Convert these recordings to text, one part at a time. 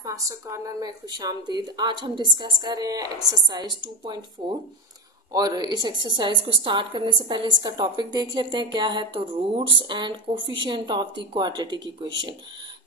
Math master corner में खुशामदीद। आज हम डिस्कस कर रहे हैं एक्सरसाइज 2.4 और इस एक्सरसाइज को स्टार्ट करने से पहले इसका टॉपिक देख लेते हैं क्या है। तो roots and coefficient of the quadratic equation.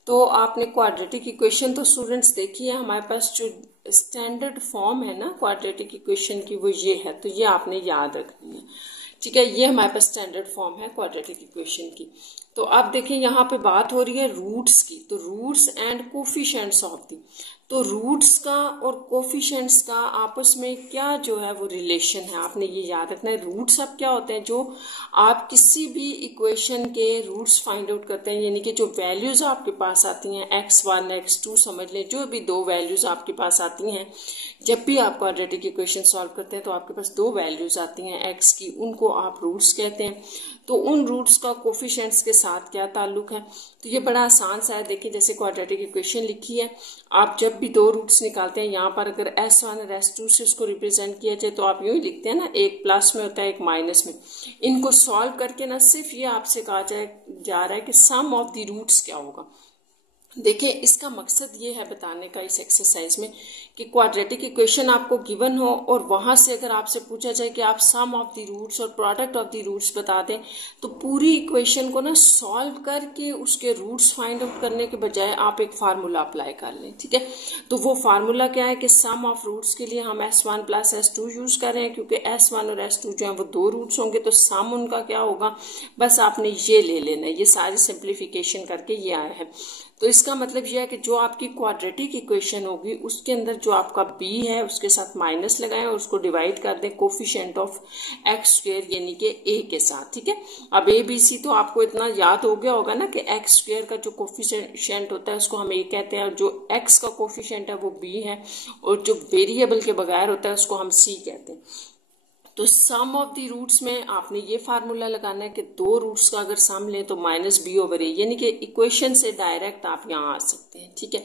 तो आपने क्वाड्रेटिक इक्वेशन तो स्टूडेंट्स देखी है, हमारे पास जो स्टैंडर्ड फॉर्म है ना क्वाड्रेटिक इक्वेशन की वो ये है, तो ये आपने याद रखनी है। ठीक है, ये हमारे पास स्टैंडर्ड फॉर्म है क्वाड्रेटिक इक्वेशन की। तो अब देखें यहाँ पे बात हो रही है रूट्स की, तो roots and coefficients of the. तो रूट्स का और कोफिशिएंट्स का आपस में क्या जो है वो रिलेशन है, आपने ये याद रखना है। रूट्स अब क्या होते हैं, जो आप किसी भी इक्वेशन के रूट्स फाइंड आउट करते हैं, यानी कि जो वैल्यूज आपके पास आती हैं x1 x2 समझ लें, जो भी दो वैल्यूज आपके पास आती हैं, जब भी आप क्वाड्रेटिक इक्वेशन सॉल्व करते हैं तो आपके पास दो वैल्यूज आती हैं x की, उनको आप रूट्स कहते हैं। तो उन रूट्स का कोफिशिएंट्स के साथ क्या ताल्लुक है, तो ये बड़ा आसान सा है। देखिए जैसे क्वाड्रेटिक इक्वेशन लिखी है, आप जब भी दो रूट्स निकालते हैं, यहाँ पर अगर s1 और s2 से उसको रिप्रेजेंट किया जाए तो आप यूं ही लिखते हैं ना, एक प्लस में होता है एक माइनस में। इनको सॉल्व करके ना सिर्फ ये आपसे कहा जा रहा है कि सम ऑफ द रूट्स क्या होगा। देखिए इसका मकसद ये है बताने का इस एक्सरसाइज में कि क्वाड्रेटिक इक्वेशन आपको गिवन हो और वहां से अगर आपसे पूछा जाए कि आप सम ऑफ द रूट्स और प्रोडक्ट ऑफ द रूट्स बता दें, तो पूरी इक्वेशन को ना सॉल्व करके उसके रूट्स फाइंड आउट करने के बजाय आप एक फार्मूला अप्लाई कर लें। ठीक है, तो वो फार्मूला क्या है कि सम ऑफ रूट्स के लिए हम s1 प्लस s2 यूज कर रहे हैं, क्योंकि s1 और s2 जो है वो दो रूट्स होंगे, तो सम उनका क्या होगा, बस आपने ये ले लेना है। ये सारी सिंप्लीफिकेशन करके ये आया है। तो इसका मतलब यह है कि जो आपकी क्वाड्रेटिक इक्वेशन होगी उसके अंदर जो आपका b है उसके साथ माइनस लगाएं और उसको डिवाइड कर दें कोफिशिएंट ऑफ एक्स स्क्वायर यानी कि a के साथ। ठीक है, अब a b c तो आपको इतना याद हो गया होगा ना कि एक्स स्क्वायर का जो कोफिशिएंट होता है उसको हम a कहते हैं, और जो x का कोफिशिएंट है वो b है, और जो वेरिएबल के बगैर होता है उसको हम c कहते हैं। तो सम ऑफ द रूट्स में आपने ये फार्मूला लगाना है कि दो रूट्स का अगर सम लें तो माइनस बी ओवर ए, यानी कि इक्वेशन से डायरेक्ट आप यहाँ आ सकते हैं। ठीक है,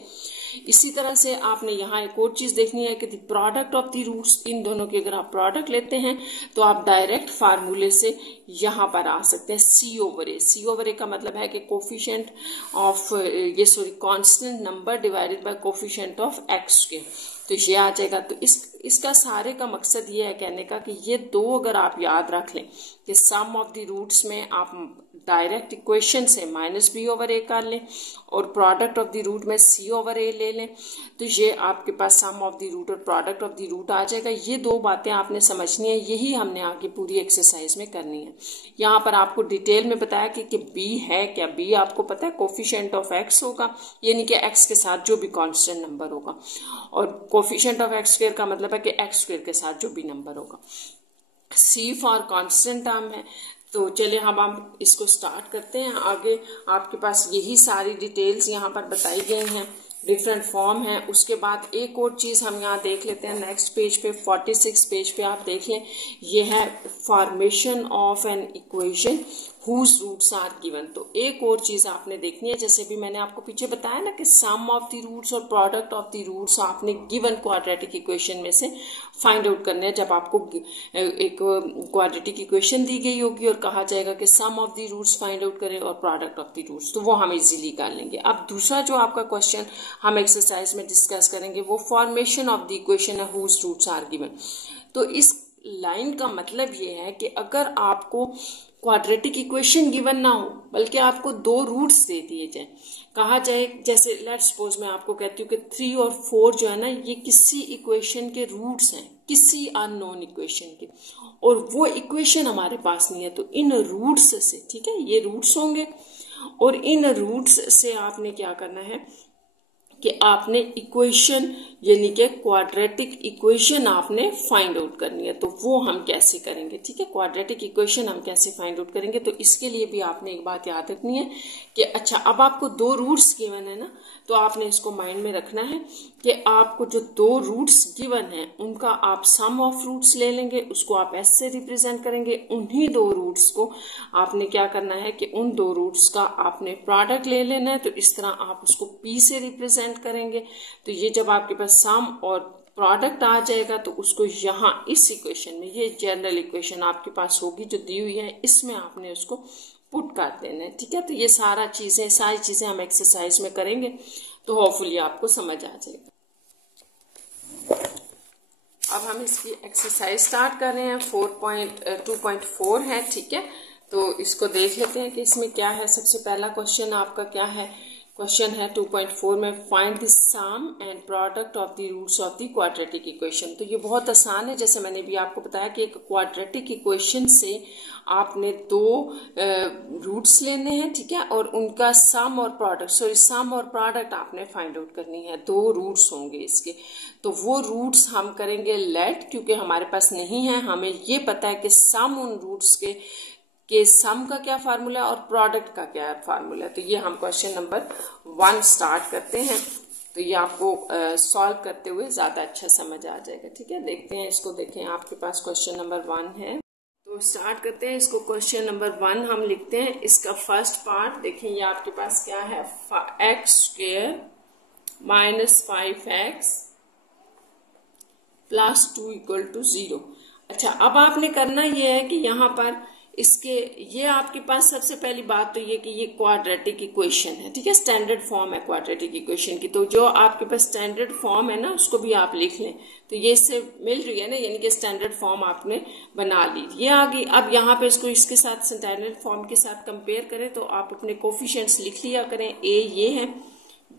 इसी तरह से आपने यहाँ एक और चीज देखनी है कि the product of the roots, इन दोनों की अगर आप प्रोडक्ट लेते हैं तो आप डायरेक्ट फार्मूले से यहाँ पर आ सकते हैं सी ओवर ए। सी ओवर ए का मतलब है कि coefficient of constant number divided by coefficient of x के, तो ये आ जाएगा। तो इसका सारे का मकसद ये है कहने का कि ये दो अगर आप याद रख लें कि सम ऑफ द रूट्स में आप डायरेक्ट इक्वेशन से माइनस बी ओवर ए कर लें और प्रोडक्ट ऑफ द रूट में सी ओवर ए ले लें, तो ये आपके पास सम ऑफ द रूट और प्रोडक्ट ऑफ द रूट आ जाएगा। ये दो बातें आपने समझनी है, यही हमने आगे पूरी एक्सरसाइज में करनी है। यहाँ पर आपको डिटेल में बताया कि बी है क्या। बी आपको पता है कोफिशिएंट ऑफ एक्स होगा, यानी कि एक्स के साथ जो भी कांस्टेंट नंबर होगा, और कोफिशिएंट ऑफ एक्स स्क्वायर का मतलब है कि एक्स स्क्वायर के साथ जो भी नंबर होगा। सी फॉर कांस्टेंट टर्म है। तो चलिए हम इसको स्टार्ट करते हैं। आगे आपके पास यही सारी डिटेल्स यहाँ पर बताई गई हैं, डिफरेंट फॉर्म है। उसके बाद एक और चीज हम यहाँ देख लेते हैं नेक्स्ट पेज पे, 46 पेज पे आप देख लें, ये है formation of an equation whose roots are given. तो एक और चीज आपने देखनी है, जैसे भी मैंने आपको पीछे बताया ना कि सम ऑफ द रूट्स और प्रोडक्ट ऑफ द रूट्स आपने गिवन क्वाड्रेटिक इक्वेशन में से फाइंड आउट करने हैं। जब आपको एक क्वाड्रेटिक इक्वेशन दी गई होगी और कहा जाएगा कि sum of the roots find out करें और प्रोडक्ट ऑफ द रूट्स, तो वो हम इजीली कर लेंगे। अब दूसरा जो आपका क्वेश्चन हम एक्सरसाइज में डिस्कस करेंगे वो फॉर्मेशन ऑफ द इक्वेशन है whose रूट्स आर गिवन। तो इस लाइन का मतलब ये है कि अगर आपको क्वाड्रेटिक इक्वेशन गिवन ना हो बल्कि आपको दो रूट्स दे दिए जाए, कहा जाए जैसे लेट्स सपोज मैं आपको कहती हूँ कि 3 और 4 जो है ना ये किसी इक्वेशन के रूट्स हैं, किसी अननोन इक्वेशन के, और वो इक्वेशन हमारे पास नहीं है, तो इन रूट्स से, ठीक है, ये रूट्स होंगे और इन रूट्स से आपने क्या करना है कि आपने इक्वेशन यानी कि क्वाड्रेटिक इक्वेशन आपने फाइंड आउट करनी है। तो वो हम कैसे करेंगे, ठीक है, क्वाड्रेटिक इक्वेशन हम कैसे फाइंड आउट करेंगे। तो इसके लिए भी आपने एक बात याद रखनी है कि अच्छा अब आपको दो रूट्स गिवन है ना, तो आपने इसको माइंड में रखना है कि आपको जो दो रूट्स गिवन है उनका आप सम ऑफ रूट्स ले लेंगे, उसको आप एस से रिप्रेजेंट करेंगे। उन्हीं दो रूट्स को आपने क्या करना है कि उन दो रूट्स का आपने प्रोडक्ट ले लेना है, तो इस तरह आप उसको पी से रिप्रेजेंट करेंगे। तो ये जब आपके पास सम और प्रोडक्ट आ जाएगा तो उसको यहाँ इस इक्वेशन में, ये जनरल इक्वेशन आपके पास होगी जो दी हुई है, इसमें आपने उसको पुट कर देना है। ठीक है, तो ये सारी चीजें हम एक्सरसाइज में करेंगे। तो होपफुली आपको समझ आ जाएगा। अब हम इसकी एक्सरसाइज स्टार्ट कर रहे हैं। 4.2.4 है, ठीक है। तो इसको देख लेते हैं कि इसमें क्या है। सबसे पहला क्वेश्चन आपका क्या है, क्वेश्चन है 2.4 में find the sum and product of the roots of the quadratic equation. तो ये बहुत आसान है, जैसे मैंने भी आपको बताया कि एक क्वाड्रेटिक इक्वेशन से आपने दो रूट्स लेने हैं, ठीक है, और उनका सम और प्रोडक्ट, सॉरी सम और प्रोडक्ट आपने फाइंड आउट करनी है। दो रूट्स होंगे इसके, तो वो रूट्स हम करेंगे लेट, क्योंकि हमारे पास नहीं है। हमें ये पता है कि सम उन रूट्स के सम का क्या फार्मूला और प्रोडक्ट का क्या फार्मूला है। तो ये हम क्वेश्चन नंबर 1 स्टार्ट करते हैं। तो ये आपको सॉल्व करते हुए ज्यादा अच्छा समझ आ जाएगा, ठीक है। देखते हैं इसको, देखें आपके पास क्वेश्चन नंबर 1 है। तो स्टार्ट करते हैं इसको। क्वेश्चन नंबर 1 हम लिखते हैं। इसका फर्स्ट पार्ट देखें, ये आपके पास क्या है, x² - 5x + 2 = 0। अच्छा, अब आपने करना ये है कि यहाँ पर इसके, ये आपके पास सबसे पहली बात तो ये कि ये क्वाड्रेटिक इक्वेशन है, ठीक है, स्टैंडर्ड फॉर्म है क्वाड्रेटिक इक्वेशन की। तो जो आपके पास स्टैंडर्ड फॉर्म है ना, उसको भी आप लिख लें। तो ये इससे मिल रही है ना, यानी कि स्टैंडर्ड फॉर्म आपने बना ली, ये आ गई। अब यहाँ पे इसको इसके साथ स्टैंडर्ड फॉर्म के साथ कंपेयर करें तो आप अपने कोफिशिएंट्स लिख लिया करें। ए ये है,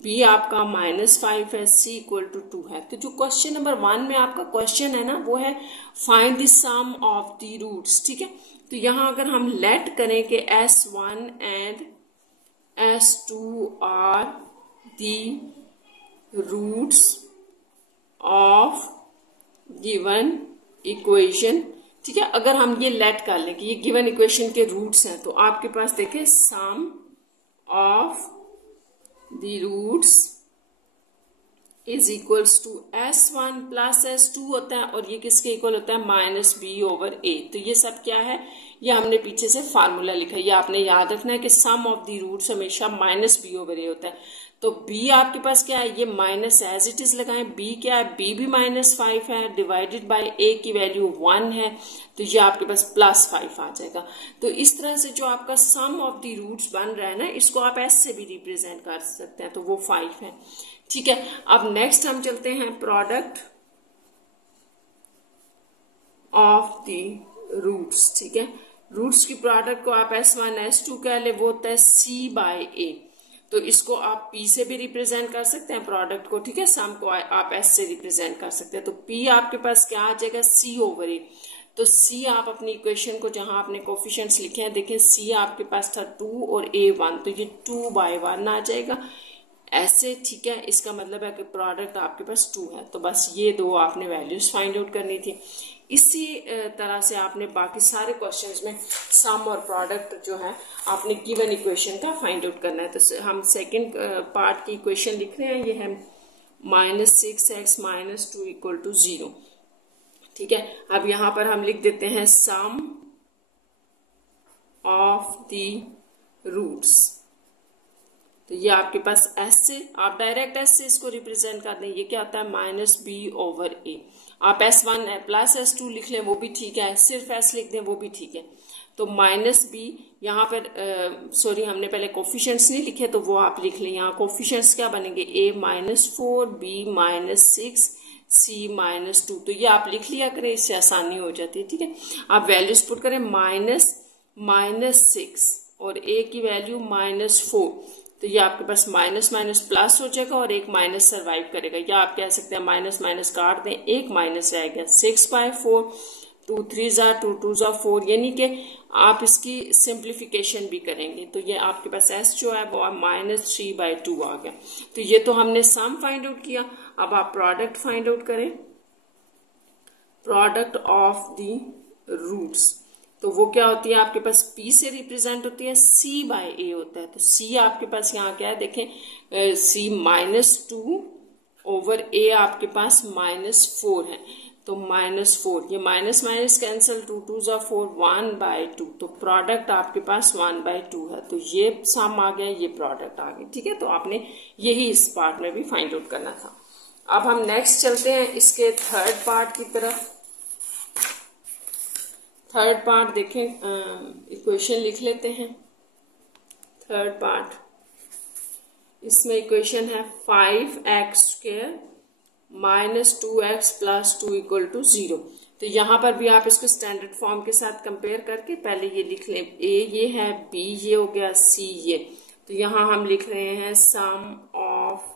बी आपका -5 है, सी = 2 है। तो जो क्वेश्चन नंबर 1 में आपका क्वेश्चन है ना, वो है find the sum of the roots, ठीक है। तो यहां अगर हम लेट करें कि S1 and S2 are the roots of given equation, ठीक है। अगर हम ये लेट कर लें कि ये गिवन इक्वेशन के रूट्स हैं, तो आपके पास देखें सम of the roots is equals to S1 + S2 होता है, और ये किसके इक्वल होता है, -b/a। तो ये सब क्या है, ये हमने पीछे से फार्मूला लिखा है। ये आपने याद रखना है कि सम ऑफ द रूट्स हमेशा -b/a होता है। तो b आपके पास क्या है, ये माइनस एज इट इज लगाएं। b क्या है, b भी -5 है, डिवाइडेड बाय a की वैल्यू 1 है, तो ये आपके पास +5 आ जाएगा। तो इस तरह से जो आपका सम ऑफ द रूट्स बन रहा है ना, इसको आप s से भी रिप्रेजेंट कर सकते हैं, तो वो 5 है, ठीक है। अब नेक्स्ट हम चलते हैं प्रोडक्ट ऑफ द रूट्स, ठीक है। रूट्स की प्रोडक्ट को आप S1 S2 कह ले, वो होता है c/a। तो इसको आप p से भी रिप्रेजेंट कर सकते हैं प्रोडक्ट को, ठीक है। सम को आप s से रिप्रेजेंट कर सकते हैं। तो p आपके पास क्या आ जाएगा, c/a। तो c आप अपनी इक्वेशन को, जहां आपने कोफिशिएंट्स लिखे हैं, देखें c आपके पास था 2 और a 1, तो ये 2/1 आ जाएगा ऐसे, ठीक है। इसका मतलब है कि प्रोडक्ट आपके पास 2 है। तो बस ये दो आपने वैल्यूज फाइंड आउट करनी थी। इसी तरह से आपने बाकी सारे क्वेश्चंस में सम और प्रोडक्ट जो है आपने गिवन इक्वेशन का फाइंड आउट करना है। तो हम सेकंड पार्ट की इक्वेशन लिख रहे हैं, ये है -6x - 2 = 0, ठीक है। अब यहां पर हम लिख देते हैं सम ऑफ द रूट्स। तो ये आपके पास s से, आप डायरेक्ट s से इसको रिप्रेजेंट कर दें। ये क्या होता है, -b/a। आप S1 + S2 लिख लें, वो भी ठीक है, सिर्फ s लिख दें, वो भी ठीक है। तो -b यहाँ पर सॉरी, हमने पहले कोफिशिएंट्स नहीं लिखे, तो वो आप लिख लें। यहाँ कोफिशिएंट्स क्या बनेंगे, a -4, b -6, c -2। तो ये आप लिख लिया करें, इससे आसानी हो जाती है, ठीक है। आप वैल्यूज पुट करें, -6 और a की वैल्यू -4। तो ये आपके पास माइनस माइनस प्लस हो जाएगा और एक माइनस सर्वाइव करेगा, या आप कह सकते हैं माइनस माइनस काट दें, एक माइनस रहेगा। 6/4, 2 3 = 2, 2 = 4, यानी कि आप इसकी सिंप्लीफिकेशन भी करेंगे। तो ये आपके पास s जो है वो -3/2 आ गया। तो ये तो हमने सम फाइंड आउट किया। अब आप प्रोडक्ट फाइंड आउट करें, प्रोडक्ट ऑफ द रूट्स। तो वो क्या होती है, आपके पास p से रिप्रेजेंट होती है, c/a होता है। तो c आपके पास यहाँ क्या है, देखें c -2/a आपके पास -4 है। तो -4, ये माइनस माइनस कैंसिल, 2 2 = 4, 1/2। तो प्रोडक्ट आपके पास 1/2 है। तो ये सम आ गया, ये प्रोडक्ट आ गया, ठीक है। तो आपने यही इस पार्ट में भी फाइंड आउट करना था। अब हम नेक्स्ट चलते हैं इसके थर्ड पार्ट की तरफ। थर्ड पार्ट देखें, इक्वेशन लिख लेते हैं। थर्ड पार्ट इसमें इक्वेशन है 5x² minus 2x plus 2 equal to 0। तो यहाँ पर भी आप इसको स्टैंडर्ड फॉर्म के साथ कंपेयर करके पहले ये लिख लें, a ये है, b ये हो गया, c ये। तो यहाँ हम लिख रहे हैं सम ऑफ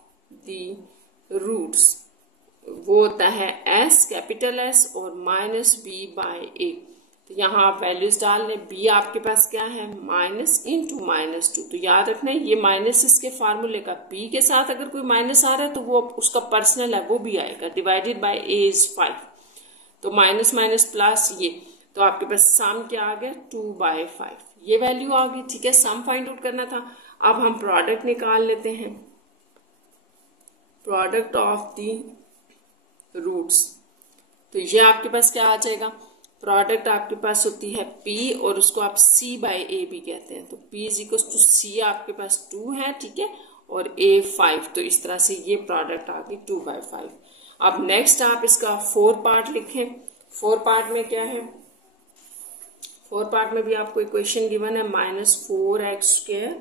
द रूट्स, वो होता है s कैपिटल S और माइनस b बाय a। तो यहाँ आप वैल्यूज डाल लें, b आपके पास क्या है, माइनस इंटू माइनस 2। तो याद रखना है ये माइनस इसके फार्मूले का, b के साथ अगर कोई माइनस आ रहा है तो वो उसका पर्सनल है, वो भी आएगा, डिवाइडेड बाय a इज 5। तो माइनस माइनस प्लस ये, तो आपके पास सम क्या आ गया, 2/5 ये वैल्यू आ गई। ठीक है, सम फाइंड आउट करना था। अब हम प्रोडक्ट निकाल लेते हैं, प्रोडक्ट ऑफ द रूट्स। तो ये आपके पास क्या आ जाएगा, प्रोडक्ट आपके पास होती है p और उसको आप c बाय a भी कहते हैं। तो p is equal to c आपके पास 2 है, ठीक है, और a 5। तो इस तरह से ये प्रोडक्ट आ गई 2/5। अब नेक्स्ट आप इसका 4 पार्ट लिखें। 4 पार्ट में क्या है, 4 पार्ट में भी आपको इक्वेशन गिवन है, -4x²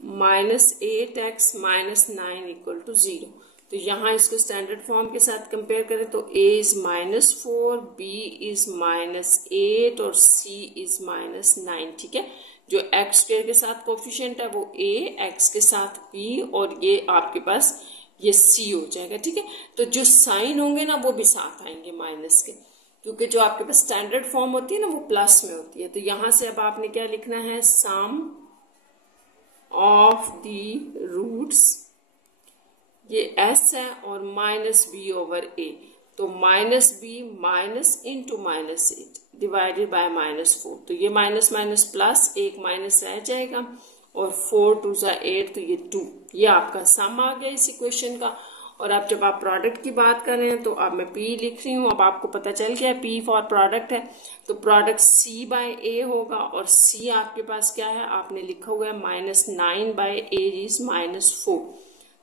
minus 8x minus 9 equal to 0। तो यहाँ इसको स्टैंडर्ड फॉर्म के साथ कंपेयर करें तो a इज -4, b इज -8 और c इज -9। ठीक है, जो x² के साथ कोफिशिएंट है वो a, x के साथ b और ये आपके पास ये c हो जाएगा। ठीक है, तो जो साइन होंगे ना वो भी साथ आएंगे माइनस के, क्योंकि जो आपके पास स्टैंडर्ड फॉर्म होती है ना वो प्लस में होती है। तो यहां से अब आपने क्या लिखना है, सम ऑफ द रूट्स, ये s है और माइनस b ओवर a। तो minus b minus into -8 divided by -4। तो ये माइनस माइनस प्लस, एक माइनस रह जाएगा और 4 2 जा 8, तो ये 2। ये आपका सम आ गया इस इक्वेशन का। और अब जब आप प्रोडक्ट की बात कर रहे हैं तो अब मैं p लिख रही हूँ। अब आपको पता चल गया p फॉर प्रोडक्ट है, तो प्रोडक्ट c बाय a होगा और c आपके पास क्या है, आपने लिखा हुआ है -9 बाय a इज -4।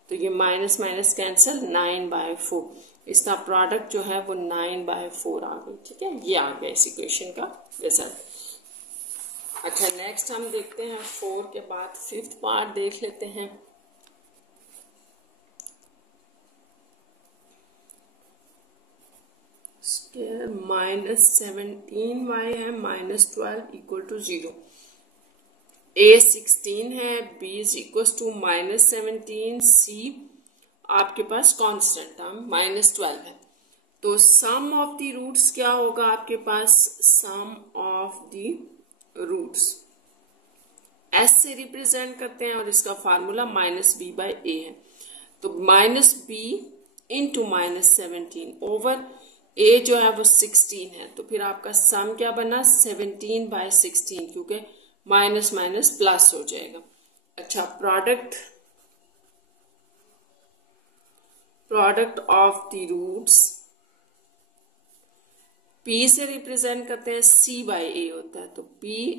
तो ये माइनस माइनस कैंसिल, 9/4। इसका प्रोडक्ट जो है वो 9/4 आ गई। ठीक है, ये आ गया इस इक्वेशन का रिजल्ट। अच्छा, नेक्स्ट हम देखते हैं 4 के बाद 5th पार्ट देख लेते हैं। -17y है -12 इक्वल टू 0। a 16 है, b is equal to -17, c आपके पास कांस्टेंट टर्म -12 है। तो सम ऑफ द रूट्स क्या होगा आपके पास, सम ऑफ द रूट्स s से रिप्रेजेंट करते हैं और इसका फार्मूला -b बाय a है। तो -b इंटू -17 ओवर a जो है वो 16 है। तो फिर आपका सम क्या बना, 17/16, क्योंकि माइनस माइनस प्लस हो जाएगा। अच्छा, product of the roots, p से रिप्रेजेंट करते हैं, c बाय a होता है। तो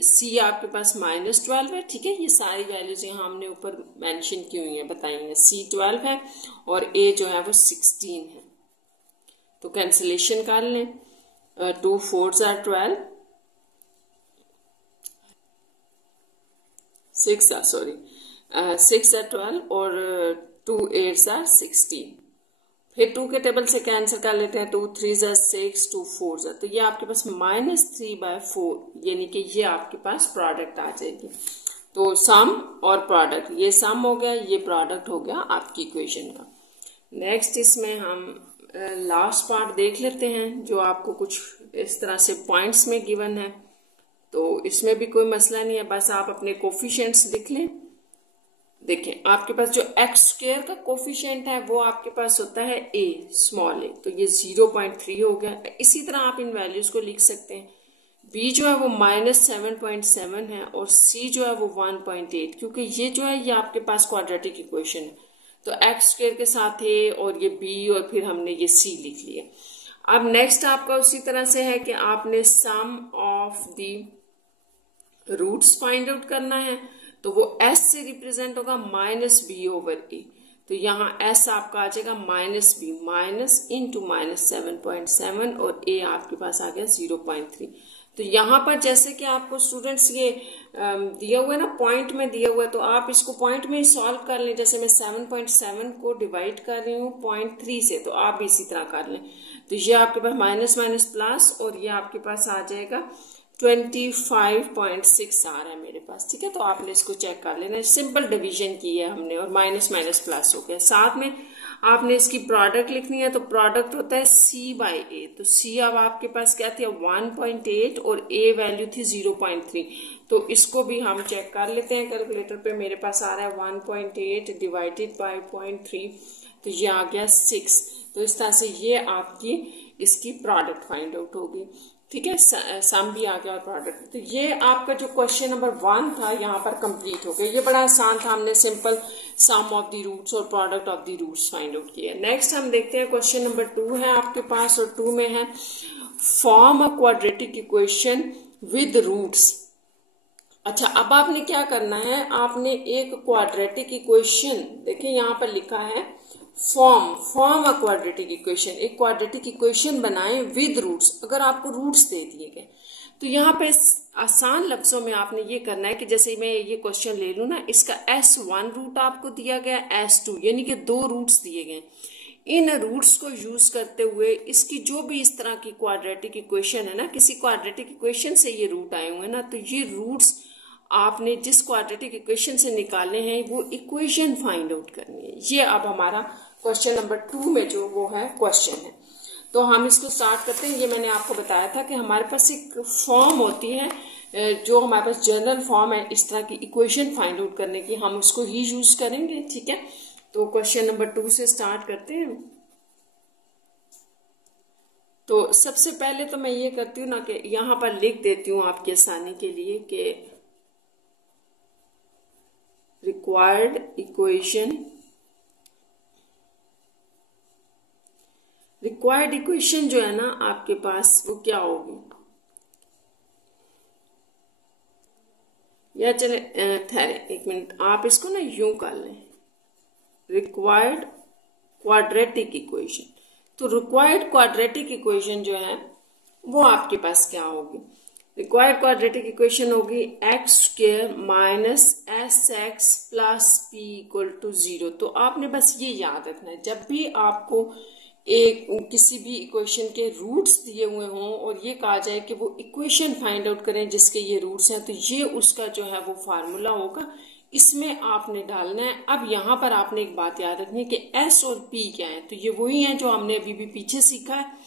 c आपके पास -12 है। ठीक है, ये सारी वैल्यूज यहाँ हमने ऊपर मेंशन की हुई है, बताएंगे। c 12 है और a जो है वो 16 है। तो कैंसिलेशन कर लें, 2 4s are 12, 6 are 12 और 2 8s are 16। फिर 2 के टेबल से कैंसिल कर लेते हैं, 2 3s are 6, 2 4s are, तो ये आपके पास -3/4, यानी कि ये आपके पास प्रोडक्ट आ जाएगी। तो सम और प्रोडक्ट, ये सम हो गया, ये प्रोडक्ट हो गया आपकी इक्वेशन का। नेक्स्ट इसमें हम लास्ट पार्ट देख लेते हैं, जो आपको कुछ इस तरह से पॉइंट्स में गिवन है। तो इसमें भी कोई मसला नहीं है, बस आप अपने कोफिशिएंट्स लिख लें। देखें, आपके पास जो x² का कोफिशिएंट है वो आपके पास होता है a, स्मॉल a, तो ये 0.3 हो गया। इसी तरह आप इन वैल्यूज को लिख सकते हैं। b जो है वो -7.7 है और c जो है वो 1.8, क्योंकि ये जो है ये आपके पास क्वाड्रेटिक इक्वेशन है। तो x² के साथ a और ये b और फिर हमने ये c लिख लिया। अब नेक्स्ट आपका उसी तरह से है कि आपने sum of the roots find out करना है। तो वो s से रिप्रेजेंट होगा -b ओवर a। तो यहाँ s आपका आ जाएगा -b, माइनस इंटू -7.7 और a आपके पास आ गया 0.3। तो यहाँ पर जैसे कि आपको स्टूडेंट्स ये दिया हुआ है ना, पॉइंट में दिया हुआ है, तो आप इसको पॉइंट में ही सॉल्व कर लें। जैसे मैं 7.7 को डिवाइड कर रही हूँ 0.3 से, तो आप भी इसी तरह कर लें। तो ये आपके पास माइनस माइनस प्लस, और ये आपके पास आ जाएगा 25.6 आ रहा है मेरे पास। ठीक है, तो आपने इसको चेक कर लेना। सिंपल डिवीजन की है हमने, और माइनस माइनस प्लस हो गया। साथ में आपने इसकी प्रोडक्ट लिखनी है, तो प्रोडक्ट होता है C/A। तो C अब आपके पास क्या थी, 1.8, और A वैल्यू थी 0.3। तो इसको भी हम चेक कर लेते हैं कैलकुलेटर पे। मेरे पास आ रहा है 1.8 डिवाइडेड बाई 0.3, तो ये आ गया 6। तो इस तरह से ये आपकी इसकी प्रोडक्ट फाइंड आउट होगी। ठीक है, सम भी आ गया और प्रोडक्ट। तो ये आपका जो क्वेश्चन नंबर 1 था यहाँ पर कंप्लीट हो गया। ये बड़ा आसान था, हमने simple sum of the roots और product of the roots find out किया। नेक्स्ट हम देखते हैं क्वेश्चन नंबर 2 है आपके पास, और 2 में है form a quadratic equation with roots. अच्छा, अब आपने क्या करना है, आपने एक क्वाड्रेटिक इक्वेशन, देखिए यहाँ पर लिखा है फॉर्म अ क्वाड्रेटिक इक्वेशन, एक क्वाड्रेटिक इक्वेशन बनाएं विद रूट्स। अगर आपको रूट्स दे दिए गए, तो यहाँ पे आसान लफ्जों में आपने ये करना है कि जैसे मैं ये क्वेश्चन ले लूं ना, इसका S1 रूट आपको दिया गया, S2 यानी कि 2 रूट्स दिए गए। इन रूट्स को यूज करते हुए इसकी जो भी इस तरह की क्वाड्रेटिक इक्वेशन है ना, किसी क्वाड्रेटिक इक्वेशन से ये रूट आए हुए ना, तो ये रूट्स आपने जिस क्वाड्रेटिक इक्वेशन से निकालने हैं वो इक्वेशन फाइंड आउट करनी है। ये अब हमारा क्वेश्चन नंबर 2 में जो वो है क्वेश्चन है। तो हम इसको स्टार्ट करते हैं। ये मैंने आपको बताया था कि हमारे पास एक फॉर्म होती है, जो हमारे पास जनरल फॉर्म है इस तरह की इक्वेशन फाइंड आउट करने की, हम उसको ही यूज करेंगे। ठीक है, तो क्वेश्चन नंबर 2 से स्टार्ट करते हैं। तो सबसे पहले तो मैं ये करती हूँ ना कि यहाँ पर लिख देती हूँ आपकी आसानी के लिए कि रिक्वायर्ड इक्वेशन जो है ना आपके पास वो क्या होगी, या चले ठहरे एक मिनट, आप इसको ना यूं कर लें, रिक्वायर्ड क्वाड्रेटिक इक्वेशन। तो रिक्वायर्ड क्वाड्रेटिक इक्वेशन जो है वो आपके पास क्या होगी, रिक्वायर्ड क्वाड्रेटिक इक्वेशन होगी x² minus SX plus P equal to 0। तो आपने बस ये याद रखना है, जब भी आपको एक किसी भी इक्वेशन के रूट्स दिए हुए हों और ये कहा जाए कि वो इक्वेशन फाइंड आउट करें जिसके ये रूट्स हैं, तो ये उसका जो है वो फार्मूला होगा, इसमें आपने डालना है। अब यहाँ पर आपने एक बात याद रखनी है कि S और P क्या है, तो ये वही है जो हमने अभी भी पीछे सीखा है।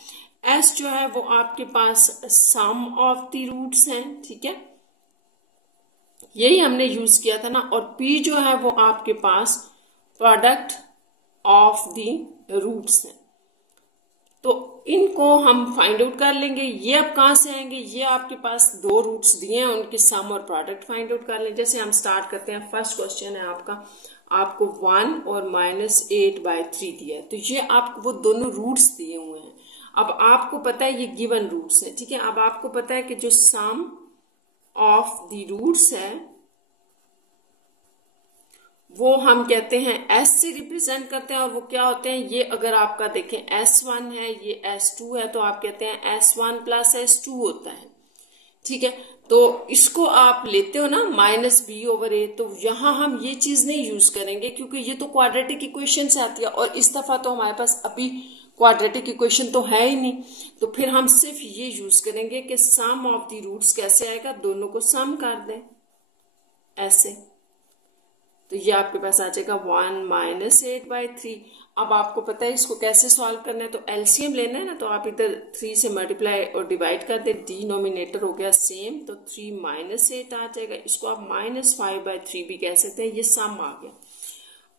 S जो है वो आपके पास सम ऑफ द रूट्स हैं, ठीक है, यही हमने यूज किया था ना। और P जो है वो आपके पास प्रोडक्ट ऑफ द रूट्स हैं। तो इनको हम फाइंड आउट कर लेंगे। ये अब कहां से आएंगे, ये आपके पास 2 रूट्स दिए हैं, उनके सम और प्रोडक्ट फाइंड आउट कर लें। जैसे हम स्टार्ट करते हैं, फर्स्ट क्वेश्चन है आपको 1 और -8/3 दिया है, तो ये आपको वो दोनों रूट्स दिए हुए हैं। अब आपको पता है ये गिवन रूट्स है, ठीक है। अब आपको पता है कि जो सम ऑफ द रूट्स है वो हम कहते हैं S से रिप्रेजेंट करते हैं, और वो क्या होते हैं, ये अगर आपका देखें S1 है, ये S2 है, तो आप कहते हैं S1 प्लस S2 होता है, ठीक है। तो इसको आप लेते हो ना -b/a, तो यहां हम ये चीज नहीं यूज करेंगे क्योंकि ये तो क्वाड्रेटिक इक्वेशन से आती है, और इस दफा तो हमारे पास अभी क्वाड्रेटिक इक्वेशन तो है ही नहीं, तो फिर हम सिर्फ ये यूज करेंगे कि सम ऑफ द रूट्स कैसे आएगा, दोनों को सम कर दें ऐसे, तो ये आपके पास आ जाएगा 1 - 8/3। अब आपको पता है इसको कैसे सॉल्व करना है, तो एलसीएम लेना है ना, तो आप इधर 3 से मल्टीप्लाई और डिवाइड कर दे, डिनोमिनेटर हो गया सेम, तो 3 - 8 आ जाएगा। इसको आप -5/3 भी कह सकते हैं, ये सम आ गया।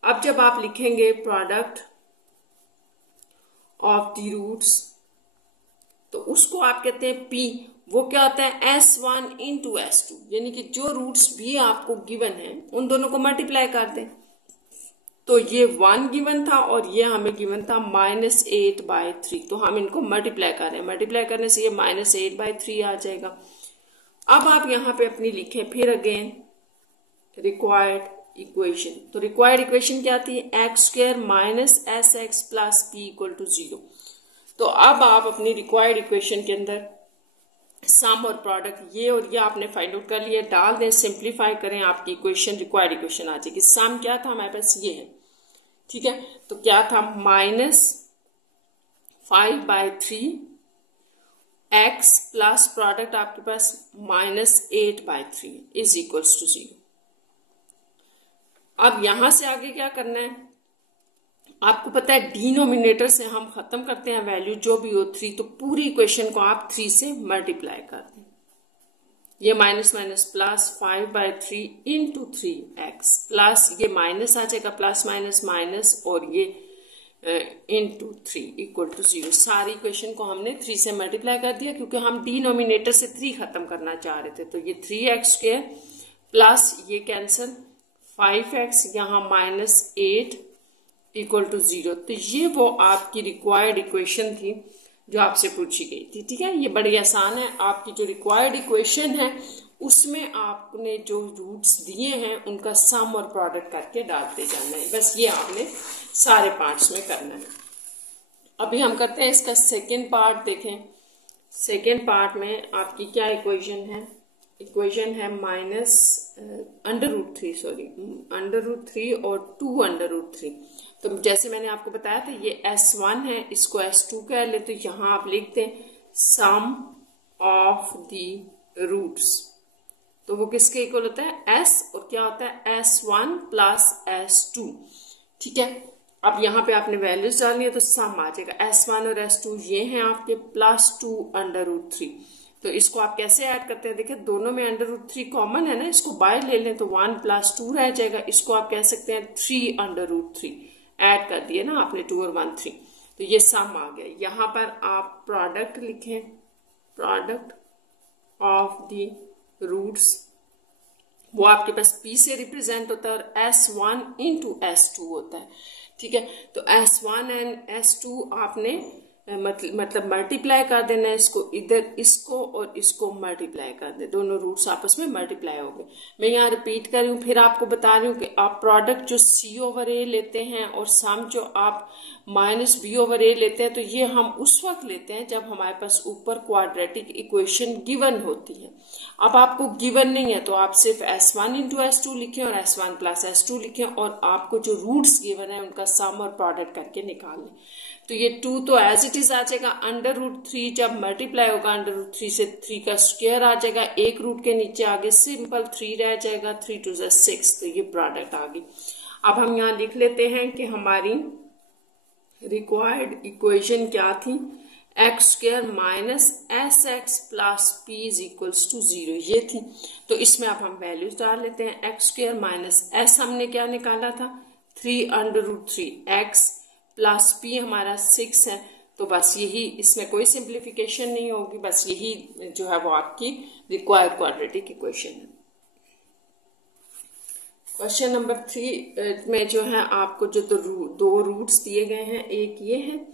अब जब आप लिखेंगे प्रोडक्ट ऑफ द रूट्स, तो उसको आप कहते हैं P, वो क्या होता है S1 into S2, यानी कि जो रूट्स भी आपको गिवन है उन दोनों को मल्टीप्लाई कर दें। तो ये 1 गिवन था और ये हमें गिवन था -8/3, तो हम इनको मल्टीप्लाई कर रहे हैं, मल्टीप्लाई करने से ये -8/3 आ जाएगा। अब आप यहाँ पे अपनी लिखें फिर अगेन रिक्वायर्ड इक्वेशन। तो रिक्वायर्ड इक्वेशन क्या थी, x² minus SX plus P equal to 0। तो अब आप अपनी रिक्वायर्ड इक्वेशन के अंदर सम और प्रोडक्ट ये और ये आपने फाइंड आउट कर लिया, डाल दें, सिंप्लीफाई करें, आपकी इक्वेशन रिक्वायर्ड इक्वेशन आ जाएगी। सम क्या था हमारे पास, ये है, ठीक है। तो क्या था, -5/3 x प्लस प्रोडक्ट आपके पास -8/3 इज इक्वल्स टू 0। अब यहां से आगे क्या करना है, आपको पता है डिनोमिनेटर से हम खत्म करते हैं वैल्यू जो भी हो 3, तो पूरी इक्वेशन को आप 3 से मल्टीप्लाई कर दें। ये minus minus plus 5/3 into 3x plus ये माइनस आ जाएगा, प्लस माइनस माइनस, और ये इंटू 3 इक्वल टू 0। सारी इक्वेशन को हमने 3 से मल्टीप्लाई कर दिया क्योंकि हम डिनोमिनेटर से 3 खत्म करना चाह रहे थे। तो ये 3x² प्लस ये कैंसिल 5x, यहाँ -8 इक्वल टू 0। तो ये वो आपकी रिक्वायर्ड इक्वेशन थी जो आपसे पूछी गई थी, ठीक है। ये बड़ी आसान है, आपकी जो रिक्वायर्ड इक्वेशन है उसमें आपने जो रूट्स दिए हैं उनका सम और प्रोडक्ट करके डालते जाना है, बस ये आपने सारे पार्ट्स में करना है। अभी हम करते हैं इसका सेकेंड पार्ट। देखें सेकेंड पार्ट में आपकी क्या इक्वेशन है, इक्वेशन है √3 और 2√3। तो जैसे मैंने आपको बताया था ये S1 है, इसको S2 कह ले, तो यहां आप लिखते हैं सम ऑफ द रूट्स, तो वो किसके इक्वल होता है, S, और क्या होता है S1 प्लस S2, ठीक है। अब यहाँ पे आपने वैल्यूज डालनी है तो सम आ जाएगा, S1 और S2 ये हैं आपके +2√3। तो इसको आप कैसे ऐड करते हैं, देखिए दोनों में √3 कॉमन है ना, इसको बाय ले लें तो 1 + 2 रह जाएगा, इसको आप कह सकते हैं 3√3, ऐड कर दिए ना आपने 2 और 1 3, तो ये सम आ गया। यहां पर आप प्रोडक्ट लिखें, प्रोडक्ट ऑफ द रूट्स, वो आपके पास P से रिप्रेजेंट होता है और S1 इंटू S2 होता है, ठीक है। तो S1 एंड S2 आपने मतलब मल्टीप्लाई कर देना है, इसको इधर इसको और इसको मल्टीप्लाई कर दे, दोनों रूट्स आपस में मल्टीप्लाई हो गए। मैं यहाँ रिपीट कर रही हूँ, फिर आपको बता रही हूँ कि आप प्रोडक्ट जो C/A लेते हैं और सम जो आप -B/A लेते हैं, तो ये हम उस वक्त लेते हैं जब हमारे पास ऊपर क्वाड्रेटिक इक्वेशन गिवन होती है। अब आपको गिवन नहीं है तो आप सिर्फ S1 इंटू S2 लिखें और S1 प्लस S2 लिखें, और आपको जो रूट्स गिवन है उनका सम और प्रोडक्ट करके निकाल लें। तो ये 2 तो एज इट इज आ जाएगा, √3 जब मल्टीप्लाई होगा √3 से 3 का स्क्वायर आ जाएगा, एक रूट के नीचे आगे सिंपल 3 रह जाएगा, 3 2 6, तो ये प्रोडक्ट आ गई। अब हम यहाँ लिख लेते हैं कि हमारी रिक्वायर्ड इक्वेशन क्या थी, x² - sx प्लस p = 0, ये थी। तो इसमें अब हम वैल्यूज डाल लेते हैं, x² - s हमने क्या निकाला था 3√3x प्लस p हमारा 6 है, तो बस यही, इसमें कोई सिंप्लीफिकेशन नहीं होगी, बस यही जो है वो आपकी रिक्वायर्ड क्वाड्रेटिक इक्वेशन है। क्वेश्चन नंबर 3 में जो है आपको जो दो रूट्स दिए गए हैं, एक ये है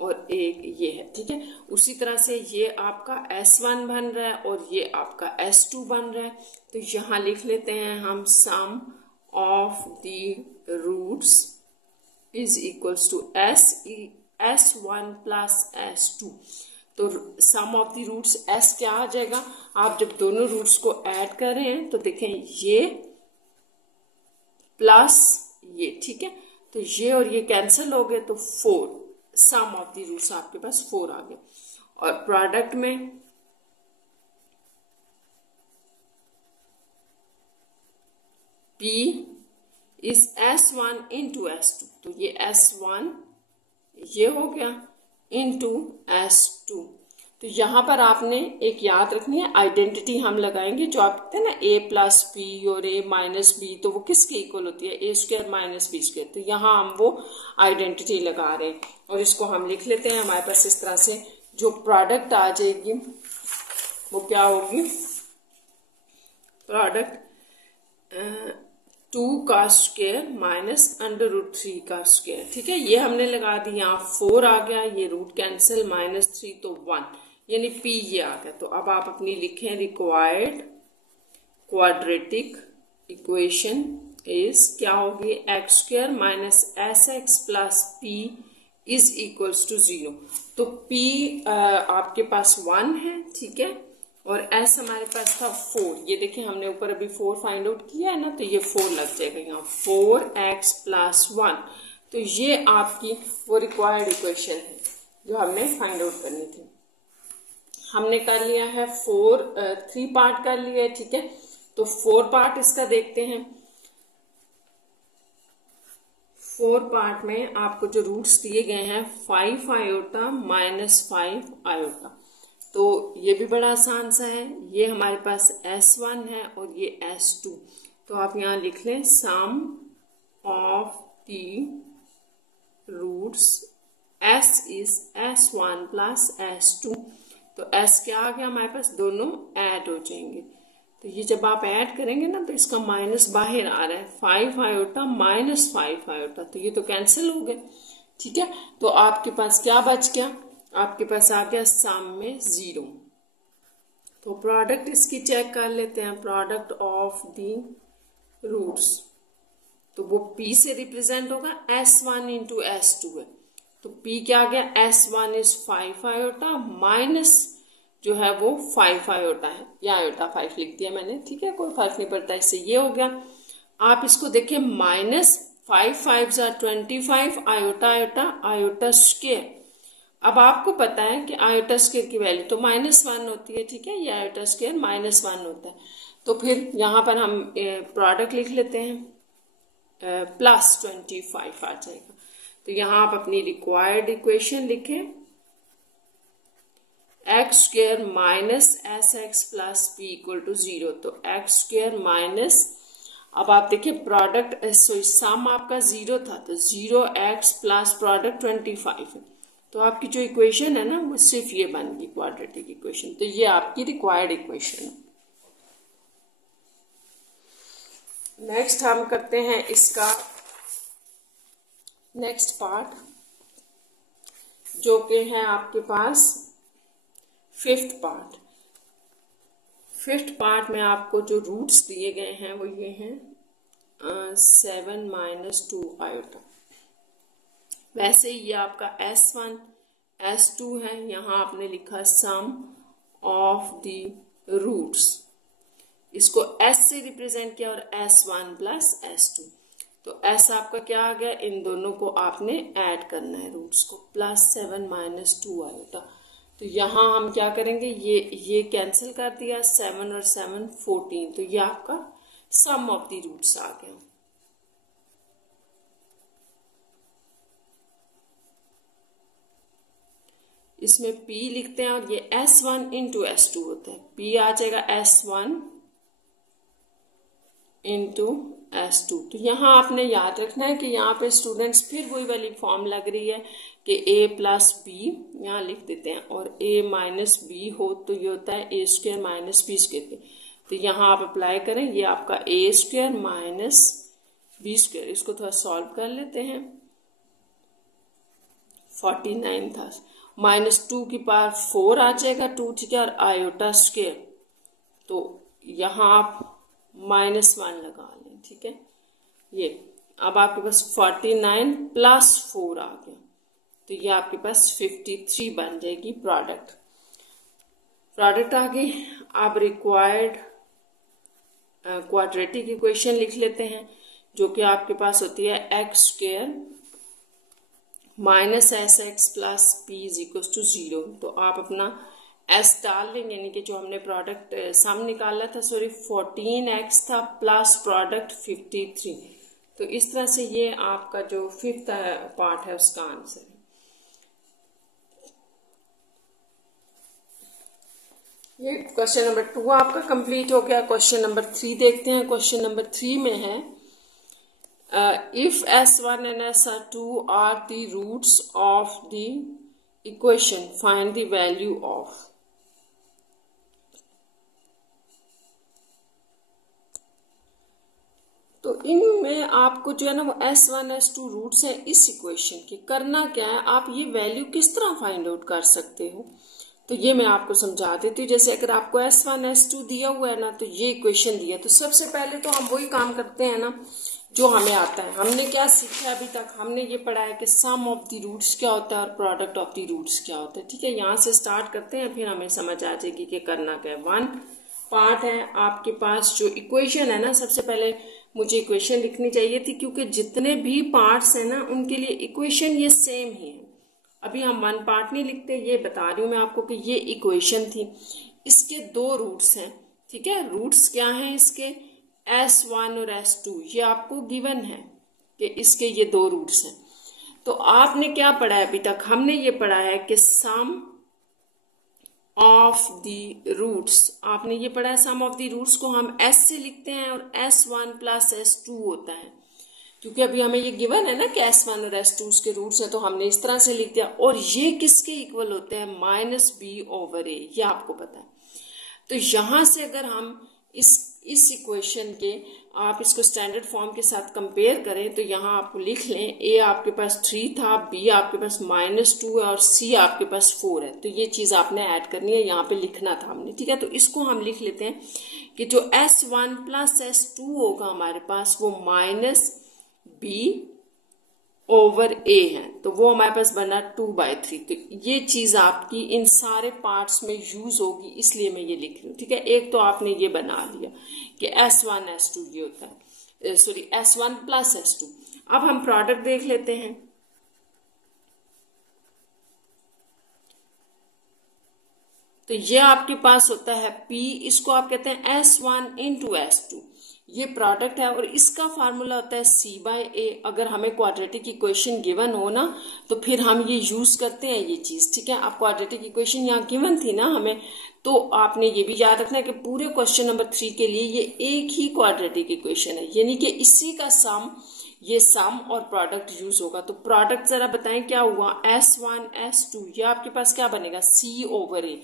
और एक ये है, ठीक है। उसी तरह से ये आपका S1 बन रहा है और ये आपका S2 बन रहा है, तो यहां लिख लेते हैं हम sum of the roots is equals to S1 plus S2। तो sum of the roots S क्या आ जाएगा, आप जब दोनों रूट्स को ऐड कर रहे हैं तो देखें ये प्लस ये, ठीक है। तो ये और ये कैंसिल हो गए तो 4, सम ऑफ द रूट्स आपके पास 4 आ गए। और प्रोडक्ट में P is S1 into S2, तो ये S1 ये हो गया इंटू S2। तो यहां पर आपने एक याद रखनी है, आइडेंटिटी हम लगाएंगे जो आप कहते हैं ना A प्लस P और A माइनस B, तो वो किसके इक्वल होती है, A² माइनस B²। तो यहां हम वो आइडेंटिटी लगा रहे हैं और इसको हम लिख लेते हैं। हमारे पास इस तरह से जो प्रोडक्ट आ जाएगी वो क्या होगी, प्रोडक्ट 2 का स्क्वायर माइनस √3 का स्क्वायर, ठीक है। ये हमने लगा दी, यहाँ 4 आ गया, ये रूट कैंसिल, -3 तो 1, यानी P ये आ गया। तो अब आप अपनी लिखें रिक्वायर्ड क्वाड्रेटिक इक्वेशन इज क्या होगी, x² - sx plus p is equals to 0। तो P आपके पास 1 है, ठीक है, और s हमारे पास था 4। ये देखिए हमने ऊपर अभी 4 फाइंड आउट किया है ना, तो ये 4 लग जाएगा यहाँ, 4x + 1। तो ये आपकी वो रिक्वायर्ड इक्वेशन है जो हमने फाइंड आउट करनी थी। हमने कर लिया है 3 पार्ट कर लिया है, ठीक है। तो 4 पार्ट इसका देखते हैं। 4 पार्ट में आपको जो रूट्स दिए गए हैं 5 आयोटा -5 आयोटा। तो ये भी बड़ा आसान सा है। ये हमारे पास S1 है और ये S2। तो आप यहाँ लिख लें sum of the roots S is S1 + S2। तो S क्या आ गया हमारे पास, दोनों ऐड हो जाएंगे। तो ये जब आप ऐड करेंगे ना तो इसका माइनस बाहर आ रहा है, 5 आयोटा -5 आयोटा, तो ये तो कैंसिल हो गए, ठीक है। तो आपके पास क्या बच गया, आपके पास आ गया सम में 0। तो प्रोडक्ट इसकी चेक कर लेते हैं, प्रोडक्ट ऑफ द रूट्स। तो वो P से रिप्रेजेंट होगा, S1 × S2 है। तो P क्या आ गया, S1 इज 5 आयोटा माइनस जो है वो 5 आयोटा है, या आयोटा 5 लिख दिया मैंने, ठीक है, कोई फर्क नहीं पड़ता, इससे ये हो गया। आप इसको देखिए -5 5 = 25 आयोटा आयोटा आयोटा स्क्वायर। अब आपको पता है कि आयोटा स्क्वायर की वैल्यू तो -1 होती है, ठीक है, ये आयोटा स्क्वायर -1 होता है। तो फिर यहाँ पर हम प्रोडक्ट लिख लेते हैं, +25 आ जाएगा। तो यहाँ आप अपनी रिक्वायर्ड इक्वेशन लिखें, x² - sx + p = 0। तो x² माइनस, अब आप देखिए प्रोडक्ट सम आपका 0 था, तो 0x + प्रोडक्ट 25 है। तो आपकी जो इक्वेशन है ना वो सिर्फ ये बन गई क्वाड्रेटिक इक्वेशन। तो ये आपकी रिक्वायर्ड इक्वेशन है। नेक्स्ट हम करते हैं इसका नेक्स्ट पार्ट, जो कि है आपके पास 5th पार्ट। 5th पार्ट में आपको जो रूट्स दिए गए हैं वो ये हैं 7 - 2 आयोटा। वैसे ही ये आपका S1 S2 है, यहाँ आपने लिखा सम ऑफ द रूट्स, इसको S से रिप्रेजेंट किया और S1 + S2। तो S आपका क्या आ गया, इन दोनों को आपने ऐड करना है रूट्स को, +7 - 2 आयोटा। तो यहाँ हम क्या करेंगे, ये कैंसिल कर दिया, 7 और 7 14। तो ये आपका सम ऑफ द रूट्स आ गया। इसमें P लिखते हैं और ये S1 × S2 होता है। P आ जाएगा S1 × S2। तो यहाँ आपने याद रखना है कि यहाँ पे स्टूडेंट्स फिर वही वाली फॉर्म लग रही है कि A + B यहाँ लिख देते हैं, और A - B हो तो ये होता है A² - B²। तो यहाँ आप अप्लाई करें, ये आपका A² - B²। इसको थोड़ा सॉल्व कर लेते हैं, 49 था, -2 की पावर 4 आ जाएगा, 2 ठीक है, और आयोटा स्क्वायर। तो यहाँ आप -1 लगा लें, ठीक है। ये अब आपके पास 49 + 4 आ गया, तो ये आपके पास 53 बन जाएगी प्रोडक्ट आ गई। आप रिक्वायर्ड क्वाड्रेटिक इक्वेशन लिख लेते हैं, जो कि आपके पास होती है x² - sx + p = 0। तो आप अपना S डाल लेंगे, यानी कि जो हमने प्रोडक्ट सम निकाला था, सॉरी 14x था प्लस प्रोडक्ट 53। तो इस तरह से ये आपका जो 5th पार्ट है उसका आंसर है। ये क्वेश्चन नंबर 2 आपका कंप्लीट हो गया। क्वेश्चन नंबर 3 देखते हैं। क्वेश्चन नंबर 3 में है if S1 and S2 are the roots of the equation, find the value of। तो इनमें आपको जो है ना वो S1 S2 रूट्स हैं इस इक्वेशन की। करना क्या है, आप ये वैल्यू किस तरह फाइंड आउट कर सकते हो, तो ये मैं आपको समझा देती हूँ। जैसे अगर आपको S1 S2 दिया हुआ है ना, तो ये इक्वेशन दिया, तो सबसे पहले तो हम वही काम करते हैं ना जो हमें आता है। हमने क्या सीखा है अभी तक? हमने ये पढ़ा है कि सम ऑफ द रूट्स क्या होता है और प्रोडक्ट ऑफ द रूट्स क्या होता है। ठीक है, यहाँ से स्टार्ट करते हैं, फिर हमें समझ आ जाएगी कि करना क्या है। वन पार्ट है आपके पास जो इक्वेशन है ना, सबसे पहले मुझे इक्वेशन लिखनी चाहिए थी, क्योंकि जितने भी पार्ट्स हैं ना उनके लिए इक्वेशन ये सेम ही है। अभी हम वन पार्ट नहीं लिखते, ये बता रही हूँ मैं आपको कि ये इक्वेशन थी, इसके दो रूट्स हैं। ठीक है, रूट्स क्या हैं इसके? S1 और S2, ये आपको गिवन है कि इसके ये दो रूट्स हैं। तो आपने क्या पढ़ा है अभी तक? हमने ये पढ़ा है कि सम ऑफ द रूट्स, आपने ये पढ़ा है सम ऑफ द रूट्स को हम S से लिखते हैं और S1 प्लस S2 होता है, क्योंकि अभी हमें ये गिवन है ना कि S1 और S2 उसके रूट्स हैं, तो हमने इस तरह से लिख दिया। और ये किसके इक्वल होते हैं? -b/a, ये आपको पता है। तो यहां से अगर हम इस इक्वेशन के आप इसको स्टैंडर्ड फॉर्म के साथ कंपेयर करें तो यहाँ आपको लिख लें, a आपके पास 3 था, b आपके पास -2 है और c आपके पास 4 है। तो ये चीज आपने ऐड करनी है, यहाँ पे लिखना था हमने। ठीक है, तो इसको हम लिख लेते हैं कि जो S1 प्लस S2 होगा हमारे पास वो -b/a है, तो वो हमारे पास बना 2/3। तो ये चीज आपकी इन सारे पार्ट्स में यूज होगी, इसलिए मैं ये लिख रही हूँ। ठीक है, एक तो आपने ये बना लिया कि S1 S2 ये होता है, सॉरी S1 प्लस S2। अब हम प्रोडक्ट देख लेते हैं। तो ये आपके पास होता है P, इसको आप कहते हैं S1 इंटू S2, ये प्रोडक्ट है। और इसका फार्मूला होता है C/A। अगर हमें क्वाड्रेटिक इक्वेशन गिवन हो ना तो फिर हम ये यूज करते हैं ये चीज। ठीक है, आप क्वाड्रेटिक इक्वेशन यहाँ गिवन थी ना हमें, तो आपने ये भी याद रखना है कि पूरे क्वेश्चन नंबर 3 के लिए ये एक ही क्वाड्रेटिक इक्वेशन है, यानी कि इसी का सम, ये सम और प्रोडक्ट यूज होगा। तो प्रोडक्ट जरा बताएं क्या हुआ? S1 S2, ये आपके पास क्या बनेगा? C/A।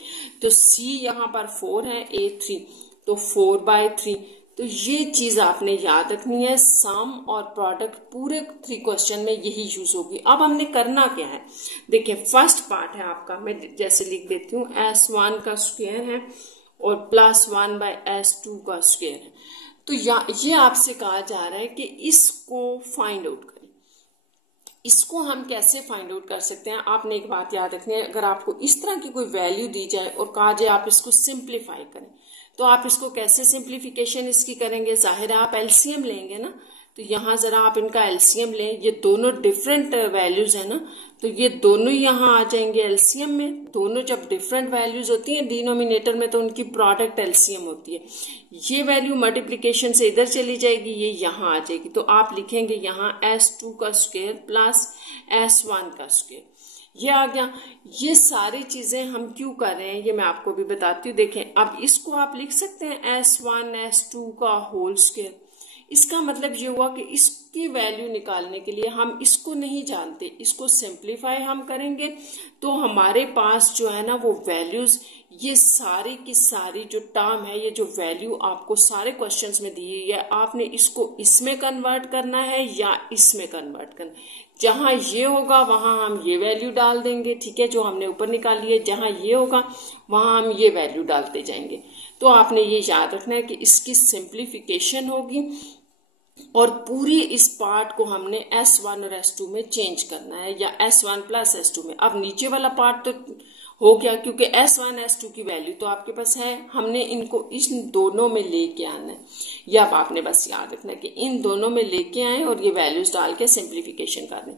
तो C यहाँ पर 4 है, A 3, तो 4/3। तो ये चीज आपने याद रखनी है, सम और प्रोडक्ट पूरे 3 क्वेश्चन में यही यूज होगी। अब हमने करना क्या है? देखिए, फर्स्ट पार्ट है आपका, मैं जैसे लिख देती हूँ, S1 का स्क्वायर है और +1/S2 का स्क्वायर है। तो ये आपसे कहा जा रहा है कि इसको फाइंड आउट करें। इसको हम कैसे फाइंड आउट कर सकते हैं? आपने एक बात याद रखनी है, अगर आपको इस तरह की कोई वैल्यू दी जाए और कहा जाए आप इसको सिंप्लीफाई करें, तो आप इसको कैसे सिंप्लीफिकेशन इसकी करेंगे? जाहिर है आप एलसीएम लेंगे ना। तो यहाँ जरा आप इनका एलसीएम लें, ये दोनों डिफरेंट वैल्यूज है ना, तो ये दोनों यहाँ आ जाएंगे एलसीएम में। दोनों जब डिफरेंट वैल्यूज होती हैं डिनोमिनेटर में तो उनकी प्रोडक्ट एलसीएम होती है। ये वैल्यू मल्टीप्लीकेशन से इधर चली जाएगी, ये यहाँ आ जाएगी। तो आप लिखेंगे यहाँ S2 का स्क्वायर प्लस S1 का स्क्वायर, ये आ गया। ये सारी चीजें हम क्यों कर रहे हैं ये मैं आपको भी बताती हूँ। देखें, अब इसको आप लिख सकते हैं S1 S2 का होल स्क्वायर। इसका मतलब ये हुआ कि इसकी वैल्यू निकालने के लिए हम इसको नहीं जानते, इसको सिंप्लीफाई हम करेंगे तो हमारे पास जो है ना वो वैल्यूज, ये सारी की सारी जो टर्म है, ये जो वैल्यू आपको सारे क्वेश्चंस में दी है, आपने इसको इसमें कन्वर्ट करना है या इसमें कन्वर्ट करना है। जहां ये होगा वहां हम ये वैल्यू डाल देंगे, ठीक है, जो हमने ऊपर निकाली है। जहां ये होगा वहां हम ये वैल्यू डालते जाएंगे। तो आपने ये याद रखना है कि इसकी सिंप्लीफिकेशन होगी और पूरी इस पार्ट को हमने S1 और S2 में चेंज करना है, या S1 प्लस S2 में। अब नीचे वाला पार्ट तो हो गया, क्योंकि S1 S2 की वैल्यू तो आपके पास है, हमने इनको इन दोनों में लेके आना है। ये अब आपने बस याद रखना है कि इन दोनों में लेके आए और ये वैल्यूज डाल के सिंप्लीफिकेशन कर दें।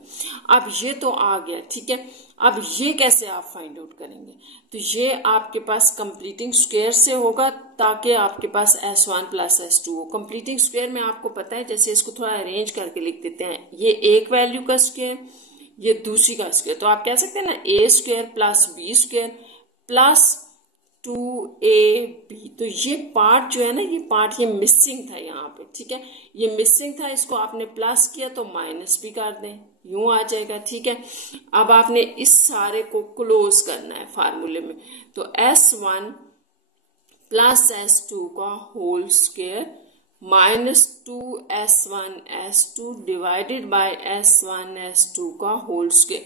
अब ये तो आ गया, ठीक है। अब ये कैसे आप फाइंड आउट करेंगे? तो ये आपके पास कंप्लीटिंग स्क्वायर से होगा, ताकि आपके पास S1 प्लस S2 हो। कंप्लीटिंग स्क्वायर में आपको पता है, जैसे इसको थोड़ा अरेंज करके लिख देते हैं, ये एक वैल्यू का स्क्वायर, ये दूसरी का स्क्वायर। तो आप कह सकते हैं ना A square plus B square plus 2AB। तो ये पार्ट जो है ना, ये पार्ट ये मिसिंग था यहाँ पे, ठीक है, ये मिसिंग था, इसको आपने प्लस किया तो माइनस भी कर दें, यूं आ जाएगा, ठीक है। अब आपने इस सारे को क्लोज करना है फार्मूले में। तो S1 प्लस S2 का whole square -2S1 S2 divided by S1 S2 का होल स्क्वायर।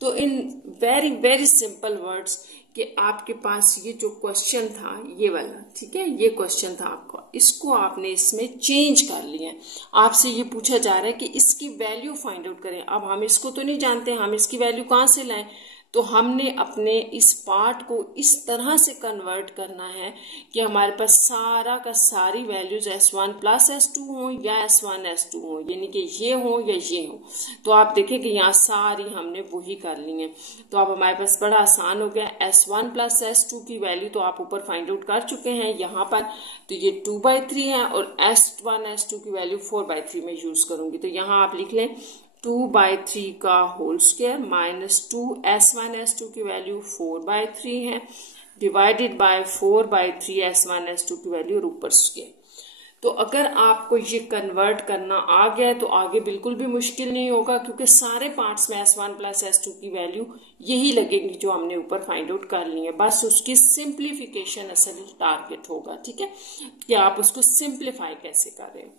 तो in very very simple words कि आपके पास ये जो क्वेश्चन था ये वाला, ठीक है, ये क्वेश्चन था आपका, इसको आपने इसमें चेंज कर लिया है। आपसे ये पूछा जा रहा है कि इसकी वैल्यू फाइंड आउट करें। अब हम इसको तो नहीं जानते, हम इसकी वैल्यू कहाँ से लाएं, तो हमने अपने इस पार्ट को इस तरह से कन्वर्ट करना है कि हमारे पास सारा का सारी वैल्यूज S1 प्लस S2 हो या S1 S2 हो, यानी कि ये हो या ये हो। तो आप देखें कि यहाँ सारी हमने वही कर ली है। तो अब हमारे पास बड़ा आसान हो गया। S1 प्लस S2 की वैल्यू तो आप ऊपर फाइंड आउट कर चुके हैं यहाँ पर, तो ये 2/3 है, और S1 S2 की वैल्यू 4/3 में यूज करूंगी। तो यहाँ आप लिख लें 2/3 का whole square minus 2 S1 S2 की वैल्यू 4/3 है, डिवाइडेड बाय 4/3 S1 S2 की वैल्यू और ऊपर स्क्वायर। तो अगर आपको ये कन्वर्ट करना आ गया है तो आगे बिल्कुल भी मुश्किल नहीं होगा, क्योंकि सारे पार्ट्स में S1 प्लस S2 की वैल्यू यही लगेगी जो हमने ऊपर फाइंड आउट कर ली है। बस उसकी सिंप्लीफिकेशन असल टारगेट होगा, ठीक है, कि आप उसको सिंप्लीफाई कैसे कर रहे हैं।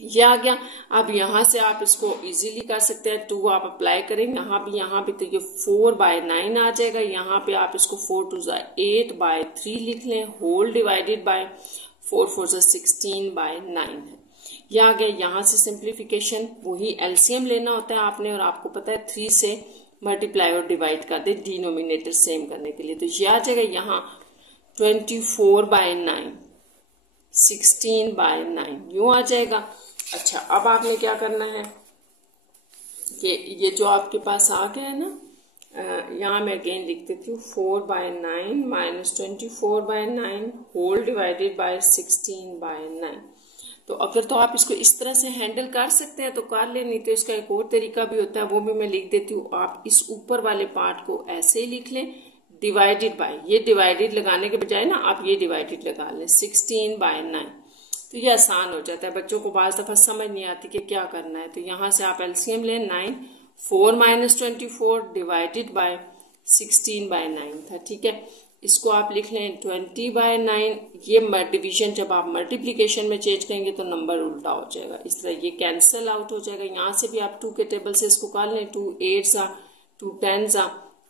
ये आ गया। अब यहां से आप इसको इजीली कर सकते हैं। 2 आप अप्लाई करें यहाँ भी तो ये 4/9 आ जाएगा। यहाँ पे आप इसको 4 2 8/3 लिख लें, होल डिवाइडेड बाय 4 4 16/9 है। ये आ गया। यहाँ से सिंप्लीफिकेशन, वही एलसीएम लेना होता है आपने, और आपको पता है 3 से मल्टीप्लाई और डिवाइड कर दे डिनोमिनेटर सेम करने के लिए। तो ये आ जाएगा यहाँ 24/9 16/9 यूं आ जाएगा। अच्छा, अब आपने क्या करना है कि ये जो आपके पास आ गया है ना, यहाँ मैं अगेन लिख देती हूँ 4/9 माइनस 24/9 होल डिवाइडेड बाय 16/9। तो अगर तो आप इसको इस तरह से हैंडल कर सकते हैं तो कर ले, नहीं तो इसका एक और तरीका भी होता है, वो भी मैं लिख देती हूँ। आप इस ऊपर वाले पार्ट को ऐसे ही लिख लें, डिवाइडेड बाय, ये डिवाइडेड लगाने के बजाय ना आप ये डिवाइडेड लगा लें 16/9। तो ये आसान हो जाता है। बच्चों को बाज़ दफा समझ नहीं आती कि क्या करना है। तो यहाँ से आप एलसीएम लें 9, 4 माइनस 24 डिवाइडेड बाय 16/9 था, ठीक है। इसको आप लिख लें 20/9। ये डिवीजन जब आप मल्टीप्लीकेशन में चेंज करेंगे तो नंबर उल्टा हो जाएगा, इस तरह ये कैंसिल आउट हो जाएगा। यहाँ से भी आप 2 के टेबल से इसको कर लें, 2 8s 2 10s,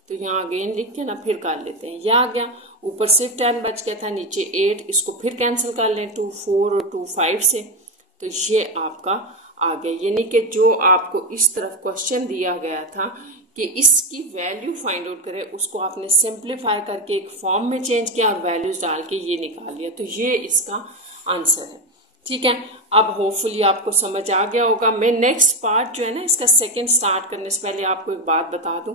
तो यहाँ अगेन लिख के ना फिर कर लेते हैं। यह आ गया, ऊपर सिर्फ 10 बच गया था, नीचे 8, इसको फिर कैंसिल कर लें 2 4 और 2 5 से, तो ये आपका आ गया। यानी कि जो आपको इस तरफ क्वेश्चन दिया गया था कि इसकी वैल्यू फाइंड आउट करें, उसको आपने सिंप्लीफाई करके एक फॉर्म में चेंज किया और वैल्यूज डाल के ये निकाल लिया। तो ये इसका आंसर है, ठीक है। अब होपफुली आपको समझ आ गया होगा। मैं नेक्स्ट पार्ट जो है ना इसका सेकंड स्टार्ट करने से पहले आपको एक बात बता दूं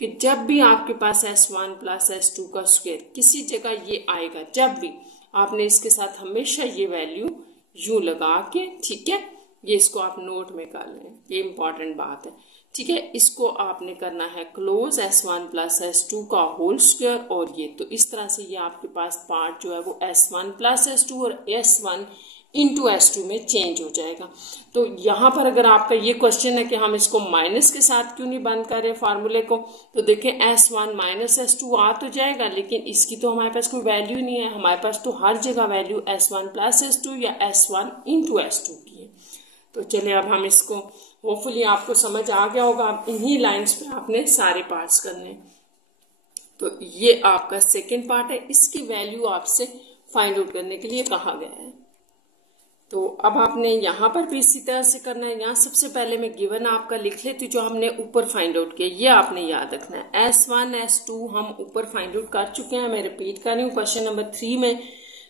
कि जब भी आपके पास S1 प्लस S2 का स्क्वायर किसी जगह ये आएगा, जब भी आपने इसके साथ हमेशा ये वैल्यू यूं लगा के, ठीक है, ये इसको आप नोट में कर लें, ये इंपॉर्टेंट बात है, ठीक है। इसको आपने करना है क्लोज S1 प्लस S2 का होल स्क्वायर, और ये तो इस तरह से ये आपके पास पार्ट जो है वो S1 प्लस S2 और S1 इंटू S2 में चेंज हो जाएगा। तो यहाँ पर अगर आपका ये क्वेश्चन है कि हम इसको माइनस के साथ क्यों नहीं बंद कर रहे फार्मूले को, तो देखें S1 माइनस S2 आ तो जाएगा, लेकिन इसकी तो हमारे पास कोई वैल्यू नहीं है। हमारे पास तो हर जगह वैल्यू S1 प्लस S2 या S1 इंटू S2 की है। तो चलिए अब हम इसको, होपफुली आपको समझ आ गया होगा। आप इन्हीं लाइन्स पे आपने सारे पार्ट्स करने। तो ये आपका सेकेंड पार्ट है, इसकी वैल्यू आपसे फाइंड आउट करने के लिए कहा गया है। तो अब आपने यहाँ पर भी इसी तरह से करना है। यहाँ सबसे पहले मैं गिवन आपका लिख लेती हूँ जो हमने ऊपर फाइंड आउट किया, ये आपने याद रखना है। S1 S2 हम ऊपर फाइंड आउट कर चुके हैं, मैं रिपीट कर रही हूँ। क्वेश्चन नंबर 3 में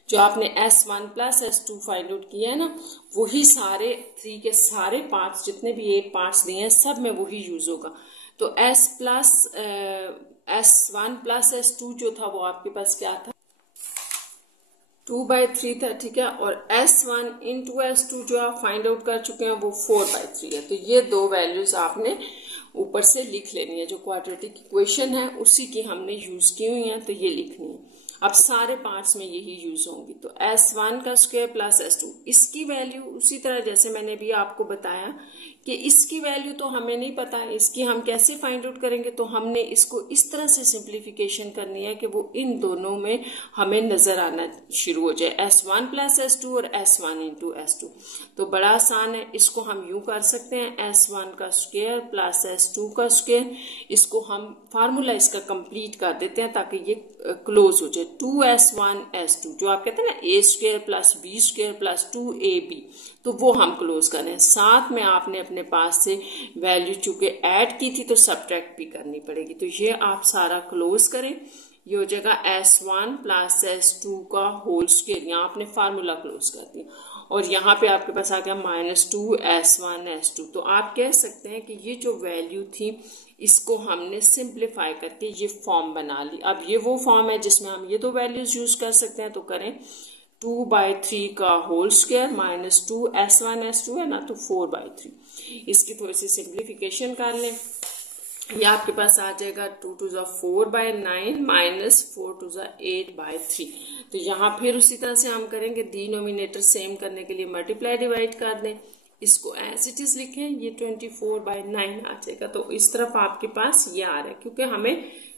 जो आपने S1 plus S2 find out किया है ना, वही सारे 3 के सारे पार्ट्स, जितने भी 8 पार्ट्स दिए हैं, सब में वही यूज होगा। तो S1 प्लस S2 जो था वो आपके पास क्या था, 2/3 था, ठीक है। और S1 इंटू S2 जो आप फाइंड आउट कर चुके हैं वो 4/3 है। तो ये दो वैल्यूज आपने ऊपर से लिख लेनी है। जो क्वाड्रेटिक इक्वेशन है उसी की हमने यूज की हुई है, तो ये लिखनी है। अब सारे पार्ट्स में यही यूज होंगी। तो S1 का स्क्वायर प्लस S2, इसकी वैल्यू उसी तरह जैसे मैंने भी आपको बताया कि इसकी वैल्यू तो हमें नहीं पता, इसकी हम कैसे फाइंड आउट करेंगे, तो हमने इसको इस तरह से सिंप्लीफिकेशन करनी है कि वो इन दोनों में हमें नजर आना शुरू हो जाए, S1 प्लस S2 और S1 इंटू S2। तो बड़ा आसान है, इसको हम यूं कर सकते हैं S1 का स्क्वायर प्लस S2 का स्क्वायर, इसको हम फार्मूला इसका कंप्लीट कर देते हैं ताकि ये क्लोज हो जाए। 2S1 S2 जो आप कहते हैं ना A square plus B square plus 2AB, तो वो हम क्लोज करें। साथ में आपने अपने पास से वैल्यू चूंकि ऐड की थी तो सब्ट्रैक्ट भी करनी पड़ेगी। तो ये आप सारा क्लोज करें, ये हो जाएगा S1 प्लस S2 का होल स्क्वायर, यहाँ आपने फार्मूला क्लोज कर दिया और यहाँ पे आपके पास आ गया -2S1 S2। तो आप कह सकते हैं कि ये जो वैल्यू थी इसको हमने सिंप्लीफाई करके ये फॉर्म बना ली। अब ये वो फॉर्म है जिसमें हम ये दो वैल्यूज यूज कर सकते हैं। तो करें 2/3 का होल स्क्वायर -2S1 S2 है ना, तो 4/3। इसकी थोड़ी सी सिंप्लीफिकेशन कर लें, ये आपके पास आ जाएगा 2 to the 4/9 -4 to the 8/3। तो यहाँ फिर उसी तरह से हम करेंगे, डिनोमिनेटर सेम करने के लिए मल्टीप्लाई डिवाइड कर दें, इसको एज इट इज लिखें, ये 24/9 आ जाएगा। तो इस तरफ आपके पास ये आ रहा है, क्योंकि हमें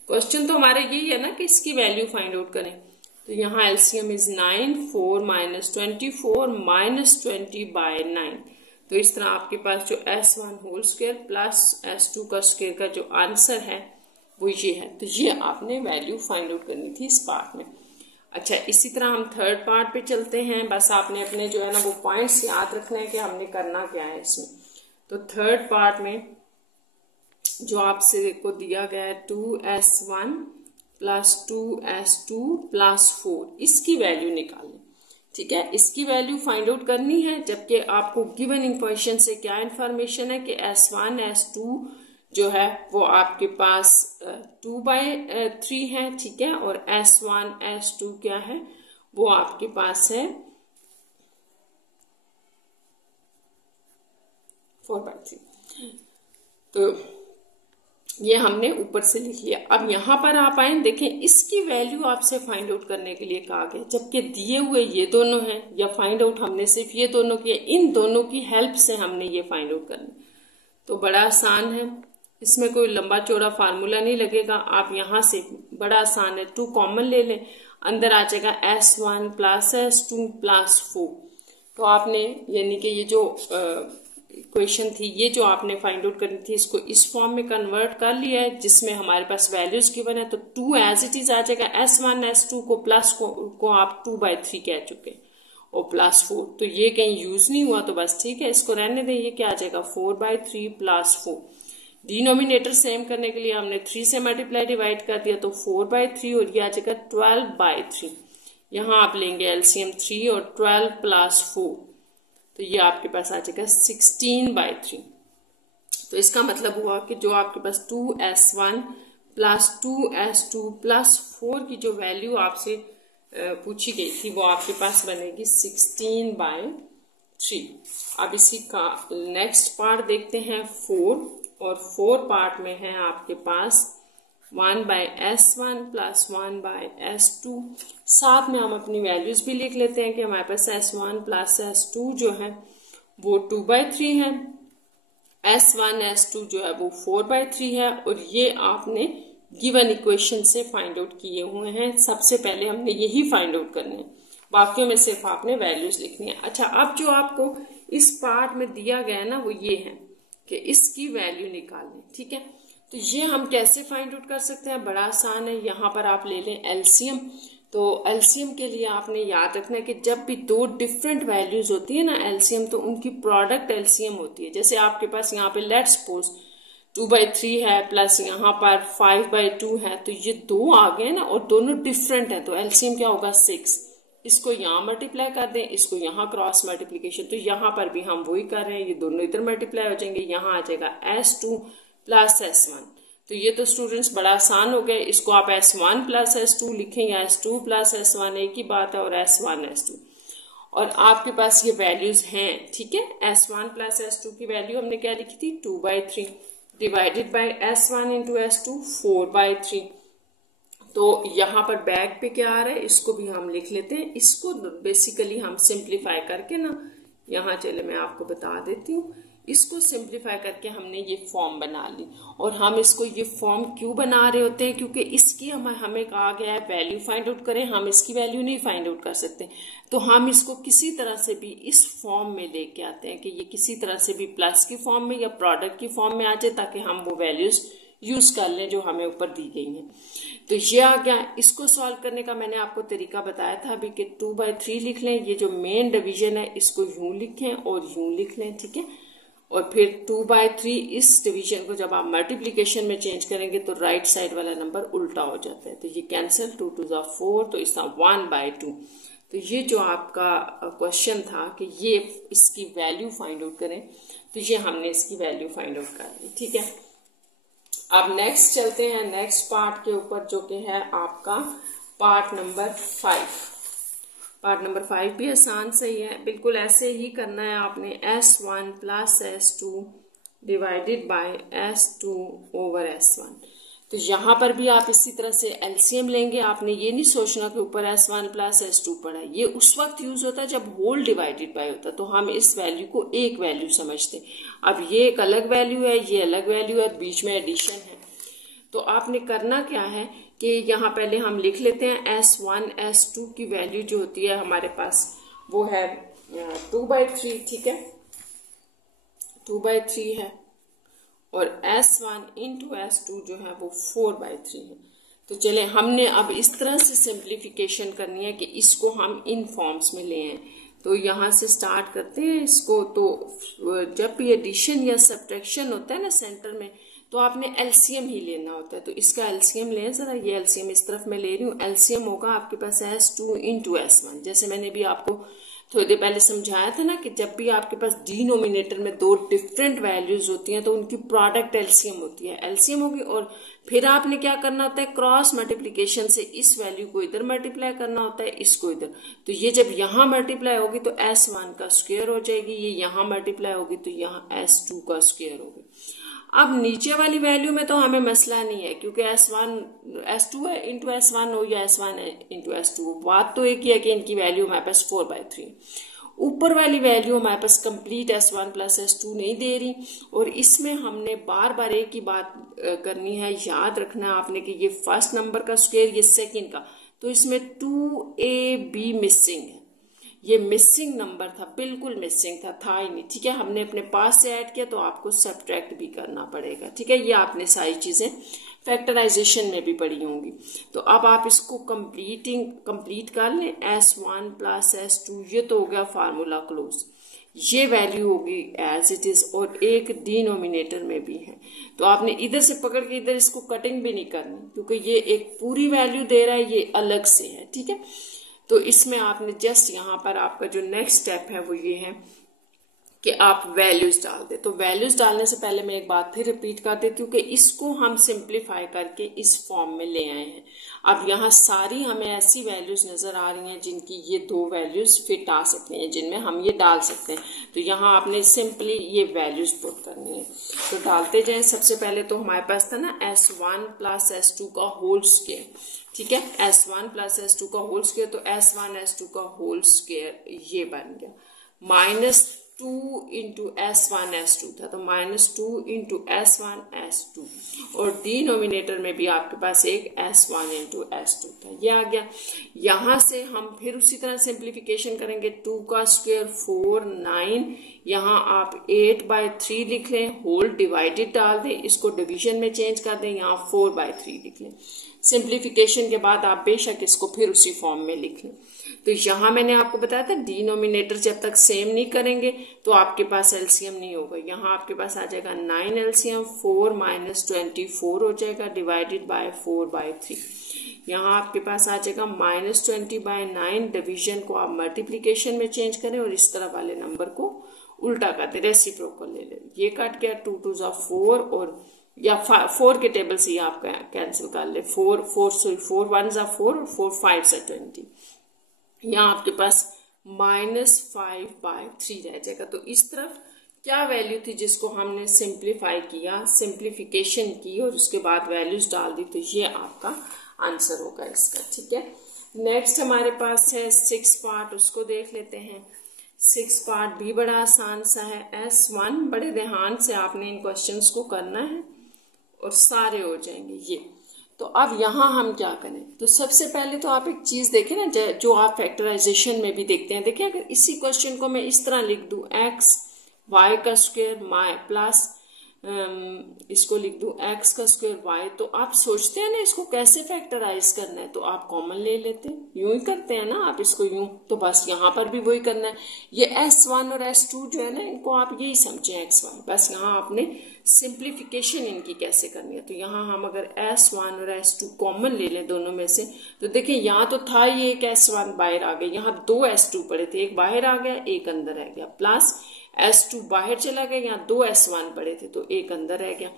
क्वेश्चन तो हमारा यही है ना कि इसकी वैल्यू फाइंड आउट करें। तो यहाँ एलसीएम इज 9, 4 - 24 -20/9। तो इस तरह आपके पास जो S1 whole square plus S2 का स्क्वायर का जो आंसर है वो ये है। तो ये आपने वैल्यू फाइंड आउट करनी थी इस पार्ट में। अच्छा, इसी तरह हम थर्ड पार्ट पे चलते हैं। बस आपने अपने जो है ना वो पॉइंट्स याद रखने हैं कि हमने करना क्या है इसमें। तो थर्ड पार्ट में जो आपसे को दिया गया है 2S1 प्लस 2S2 प्लस 4, इसकी वैल्यू निकालें। ठीक है, इसकी वैल्यू फाइंड आउट करनी है, जबकि आपको गिवन इक्वेशन से क्या इंफॉर्मेशन है कि S1 S2 जो है वो आपके पास 2/3 है। ठीक है, और S1 S2 क्या है वो आपके पास है 4/3। तो ये हमने ऊपर से लिख लिया। अब यहां पर आप आए, देखें इसकी वैल्यू आपसे फाइंड आउट करने के लिए कहा गया, जबकि दिए हुए ये दोनों हैं, या फाइंड आउट हमने सिर्फ ये दोनों किए, इन दोनों की हेल्प से हमने ये फाइंड आउट करना। तो बड़ा आसान है, इसमें कोई लंबा चौड़ा फार्मूला नहीं लगेगा। आप यहां से बड़ा आसान है, 2 कॉमन ले लें, अंदर आ जाएगा S1 प्लस S2 प्लस 4। तो आपने यानी कि ये जो इक्वेशन थी, ये जो आपने फाइंड आउट करनी थी, इसको इस फॉर्म में कन्वर्ट कर लिया है जिसमें हमारे पास वैल्यूज गिवन है। तो 2 एज इट इज आ जाएगा, S1 S2 को प्लस को आप 2/3 कह चुके और प्लस 4, तो ये कहीं यूज नहीं हुआ, तो बस ठीक है, इसको रहने दें। ये क्या आ जाएगा 4/3 प्लस 4। डिनोमिनेटर सेम करने के लिए हमने 3 से मल्टीप्लाई डिवाइड कर दिया, तो 4/3 और ये आ जाएगा 12/3। यहाँ आप लेंगे एलसीएम 3 और 12 प्लस 4, तो ये आपके पास आ जाएगा 16/3। तो इसका मतलब हुआ कि जो आपके पास 2S1 प्लस 2S2 प्लस 4 की जो वैल्यू आपसे पूछी गई थी वो आपके पास बनेगी 16/3। अब इसी का नेक्स्ट पार्ट देखते हैं 4, और 4 पार्ट में है आपके पास 1/S1 प्लस 1/S2। साथ में हम अपनी वैल्यूज भी लिख लेते हैं कि हमारे पास S1 प्लस S2 जो है वो 2/3 है, S1 S2 जो है वो 4/3 है, और ये आपने गिवन इक्वेशन से फाइंड आउट किए हुए हैं। सबसे पहले हमने यही फाइंड आउट करने हैं, बाकियों में सिर्फ आपने वैल्यूज लिखनी है। अच्छा, अब जो आपको इस पार्ट में दिया गया है ना वो ये है कि इसकी वैल्यू निकालनी। ठीक है, तो ये हम कैसे फाइंड आउट कर सकते हैं, बड़ा आसान है। यहाँ पर आप ले लें एलसीएम। तो एलसीएम के लिए आपने याद रखना है कि जब भी दो डिफरेंट वैल्यूज होती है ना एलसीएम, तो उनकी प्रोडक्ट एलसीएम होती है। जैसे आपके पास यहाँ पे लेट्स सपोज 2/3 है प्लस यहाँ पर 5/2 है, तो ये दो आ गए ना और दोनों डिफरेंट है, तो एलसीएम क्या होगा 6। इसको यहाँ मल्टीप्लाई कर दें, इसको यहाँ क्रॉस मल्टीप्लीकेशन, तो यहाँ पर भी हम वही कर रहे हैं, ये दोनों इधर मल्टीप्लाई हो जाएंगे, यहाँ आ जाएगा S2 प्लस S1। तो ये तो स्टूडेंट्स बड़ा आसान हो गया, इसको आप S1 प्लस S2 लिखें या S2 प्लस S1, एक ही बात है, और S1 S2, और आपके पास ये वैल्यूज हैं। ठीक है, S1 प्लस S2 की वैल्यू हमने क्या लिखी थी 2/3 divided by S1 into S2 4/3। तो यहाँ पर बैक पे क्या आ रहा है इसको भी हम लिख लेते हैं। इसको बेसिकली हम सिंप्लीफाई करके ना, यहाँ चले मैं आपको बता देती हूँ, इसको सिंप्लीफाई करके हमने ये फॉर्म बना ली। और हम इसको ये फॉर्म क्यों बना रहे होते हैं, क्योंकि इसकी हमें कहा गया है वैल्यू फाइंड आउट करें, हम इसकी वैल्यू नहीं फाइंड आउट कर सकते, तो हम इसको किसी तरह से भी इस फॉर्म में लेके आते हैं कि ये किसी तरह से भी प्लस की फॉर्म में या प्रोडक्ट की फॉर्म में आ जाए, ताकि हम वो वैल्यूज यूज कर लें जो हमें ऊपर दी गई हैं। तो ये आ गया। इसको सॉल्व करने का मैंने आपको तरीका बताया था अभी कि 2/3 लिख लें, ये जो मेन डिवीजन है इसको यूं लिखें और यूं लिख लें, ठीक है। और फिर 2/3 इस डिवीजन को जब आप मल्टीप्लीकेशन में चेंज करेंगे तो राइट साइड वाला नंबर उल्टा हो जाता है, तो ये कैंसिल, 2 2 4, तो इसका 1/2। तो ये जो आपका क्वेश्चन था कि ये इसकी वैल्यू फाइंड आउट करें, तो ये हमने इसकी वैल्यू फाइंड आउट कर ली, ठीक है। अब नेक्स्ट चलते हैं नेक्स्ट पार्ट के ऊपर, जो कि है आपका पार्ट नंबर 5। पार्ट नंबर 5 भी आसान सही है, बिल्कुल ऐसे ही करना है आपने। S1 plus S2 divided by S2 over S1। तो यहाँ पर भी आप इसी तरह से एलसीएम लेंगे। आपने ये नहीं सोचना कि ऊपर S1 प्लस S2 पड़ा है, ये उस वक्त यूज होता है जब होल डिवाइडेड बाय होता है, तो हम इस वैल्यू को एक वैल्यू समझते हैं। अब ये एक अलग वैल्यू है, ये अलग वैल्यू है, बीच में एडिशन है। तो आपने करना क्या है कि यहाँ पहले हम लिख लेते हैं S1 S2 की वैल्यू जो होती है हमारे पास वो है 2/3, ठीक है, 2/3 है। और S1 इंटू S2 जो है वो 4/3 है। तो चले हमने अब इस तरह से सिंप्लीफिकेशन करनी है कि इसको हम इन फॉर्म्स में ले आए। तो यहाँ से स्टार्ट करते हैं इसको। तो जब भी एडिशन या सब्ट्रैक्शन होता है ना सेंटर में, तो आपने एलसीएम ही लेना होता है। तो इसका एलसीएम लें जरा, ये एलसीएम इस तरफ मैं ले रही हूँ। एलसीएम होगा आपके पास S2 इंटू S1। जैसे मैंने भी आपको थोड़ी देर पहले समझाया था ना कि जब भी आपके पास डिनोमिनेटर में दो डिफरेंट वैल्यूज होती हैं तो उनकी प्रोडक्ट एलसीएम होती है, एलसीएम होगी। और फिर आपने क्या करना होता है, क्रॉस मल्टीप्लीकेशन से इस वैल्यू को इधर मल्टीप्लाई करना होता है, इसको इधर। तो ये जब यहाँ मल्टीप्लाई होगी तो S1 का स्क्वायर हो जाएगी, ये यहाँ मल्टीप्लाई होगी तो यहाँ S2 का स्क्वायर होगी। अब नीचे वाली वैल्यू में तो हमें मसला नहीं है, क्योंकि S2 है इंटू S1 हो या S1 है इंटू S2, बात तो एक ही है कि इनकी वैल्यू हमारे पास 4/3। ऊपर वाली वैल्यू हमारे पास कंप्लीट S1 प्लस S2 नहीं दे रही, और इसमें हमने बार बार एक ही बात करनी है, याद रखना है आपने कि ये फर्स्ट नंबर का स्क्वायर, ये सेकंड का, तो इसमें 2AB मिसिंग है। ये मिसिंग नंबर था, बिल्कुल मिसिंग था ही नहीं, ठीक है। हमने अपने पास से ऐड किया तो आपको सब्ट्रैक्ट भी करना पड़ेगा, ठीक है। ये आपने सारी चीजें फैक्टराइजेशन में भी पढ़ी होंगी। तो अब आप इसको कंप्लीट कर लें। S1 प्लस S2, ये तो हो गया फार्मूला क्लोज। ये वैल्यू होगी एज इट इज, और एक डिनोमिनेटर में भी है। तो आपने इधर से पकड़ के इधर इसको कटिंग भी नहीं करनी, क्योंकि ये एक पूरी वैल्यू दे रहा है, ये अलग से है, ठीक है। तो इसमें आपने जस्ट यहाँ पर आपका जो नेक्स्ट स्टेप है वो ये है कि आप वैल्यूज डाल दे। तो वैल्यूज डालने से पहले मैं एक बात फिर रिपीट कर देती हूँ कि इसको हम सिंप्लीफाई करके इस फॉर्म में ले आए हैं। अब यहाँ सारी हमें ऐसी वैल्यूज नजर आ रही हैं जिनकी ये दो वैल्यूज फिट आ सकती हैं, जिनमें हम ये डाल सकते हैं। तो यहाँ आपने सिंपली ये वैल्यूज पुट करनी है, तो डालते जाएं। सबसे पहले तो हमारे पास था ना S1 प्लस S2 का होल स्क्वायर, ठीक है, S1 प्लस S2 का होल स्क्वायर। तो S1 S2 का होल स्क्वायर ये बन गया, -2 इंटू S1 S2 था, तो -2 इंटू S1 S2, और डिनोमिनेटर में भी आपके पास एक S1 इंटू S2 था, ये आ गया। यहां से हम फिर उसी तरह सिंप्लीफिकेशन करेंगे। 2 का स्क्वायर 4, 9, यहाँ आप 8/3 लिख लें, होल डिवाइडेड डाल दें, इसको डिवीजन में चेंज कर दें, यहाँ 4/3 लिख लें। सिंप्लीफिकेशन के बाद आप बेशक इसको फिर उसी फॉर्म में लिख लें। तो यहाँ मैंने आपको बताया था डिनोमिनेटर जब तक सेम नहीं करेंगे तो आपके पास एलसीएम नहीं होगा। यहाँ आपके पास आ जाएगा 9 एलसीएम, 4 - 24 हो जाएगा, डिवाइडेड बाय 4/3। यहाँ आपके पास आ जाएगा -20/9, डिवीजन को आप मल्टीप्लीकेशन में चेंज करें और इस तरह वाले नंबर को उल्टा कर दे, रेसिप्रोकल ले लें। ये कट गया, 2 2 4, और या 4 के टेबल से आप कैंसिल कर ले, 4 1 4 और 4 5 20। यहाँ आपके पास -5/3 रह जाएगा। तो इस तरफ क्या वैल्यू थी जिसको हमने सिंप्लीफाई किया, सिंप्लीफिकेशन की और उसके बाद वैल्यूज डाल दी, तो ये आपका आंसर होगा इसका। ठीक है, नेक्स्ट हमारे पास है 6 पार्ट, उसको देख लेते हैं। 6 पार्ट भी बड़ा आसान सा है। S1 बड़े ध्यान से आपने इन क्वेश्चंस को करना है और सारे हो जाएंगे ये। तो अब यहाँ हम क्या करें, तो सबसे पहले तो आप एक चीज देखें ना, जो आप फैक्टराइजेशन में भी देखते हैं। देखिए अगर इसी क्वेश्चन को मैं इस तरह लिख दूं, x y का स्क्वायर माई प्लस इसको लिख दूं x का स्क्वायर y, तो आप सोचते हैं ना इसको कैसे फैक्टराइज करना है, तो आप कॉमन ले लेते हैं, यूं ही करते हैं ना आप इसको यूं। तो बस यहाँ पर भी वही करना है। ये S1 और S2 जो है ना, इनको आप यही समझें x1, बस यहाँ आपने सिंप्लीफिकेशन इनकी कैसे करनी है। तो यहाँ हम अगर S1 और S2 कॉमन ले लें दोनों में से, तो देखिए यहाँ तो था ये एक S1 बाहर आ गया, यहाँ 2 S2 पड़े थे, एक बाहर आ गया एक अंदर रह गया, प्लस S2 बाहर चला गया, यहाँ 2 S1 पड़े थे तो एक अंदर रह गया।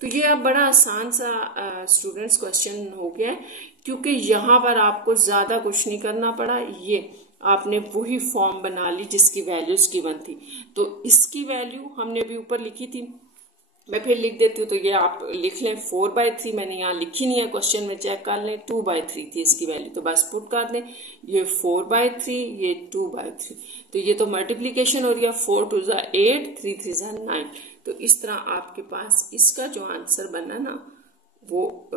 तो ये अब बड़ा आसान सा स्टूडेंट्स क्वेश्चन हो गया है, क्योंकि यहाँ पर आपको ज्यादा कुछ नहीं करना पड़ा। ये आपने वही फॉर्म बना ली जिसकी वैल्यूज गिवन थी। तो इसकी वैल्यू हमने अभी ऊपर लिखी थी, मैं फिर लिख देती हूँ, तो ये आप लिख लें 4/3, मैंने यहाँ लिखी नहीं है, क्वेश्चन में चेक कर लें। 2/3 थी इसकी वैल्यू, तो बस पुट कर दें, ये 4/3, ये 2/3। तो ये तो मल्टीप्लीकेशन हो रही है, 4 2 ज़ा 8, 3 3 ज़ा 9। तो इस तरह आपके पास इसका जो आंसर बना ना, वो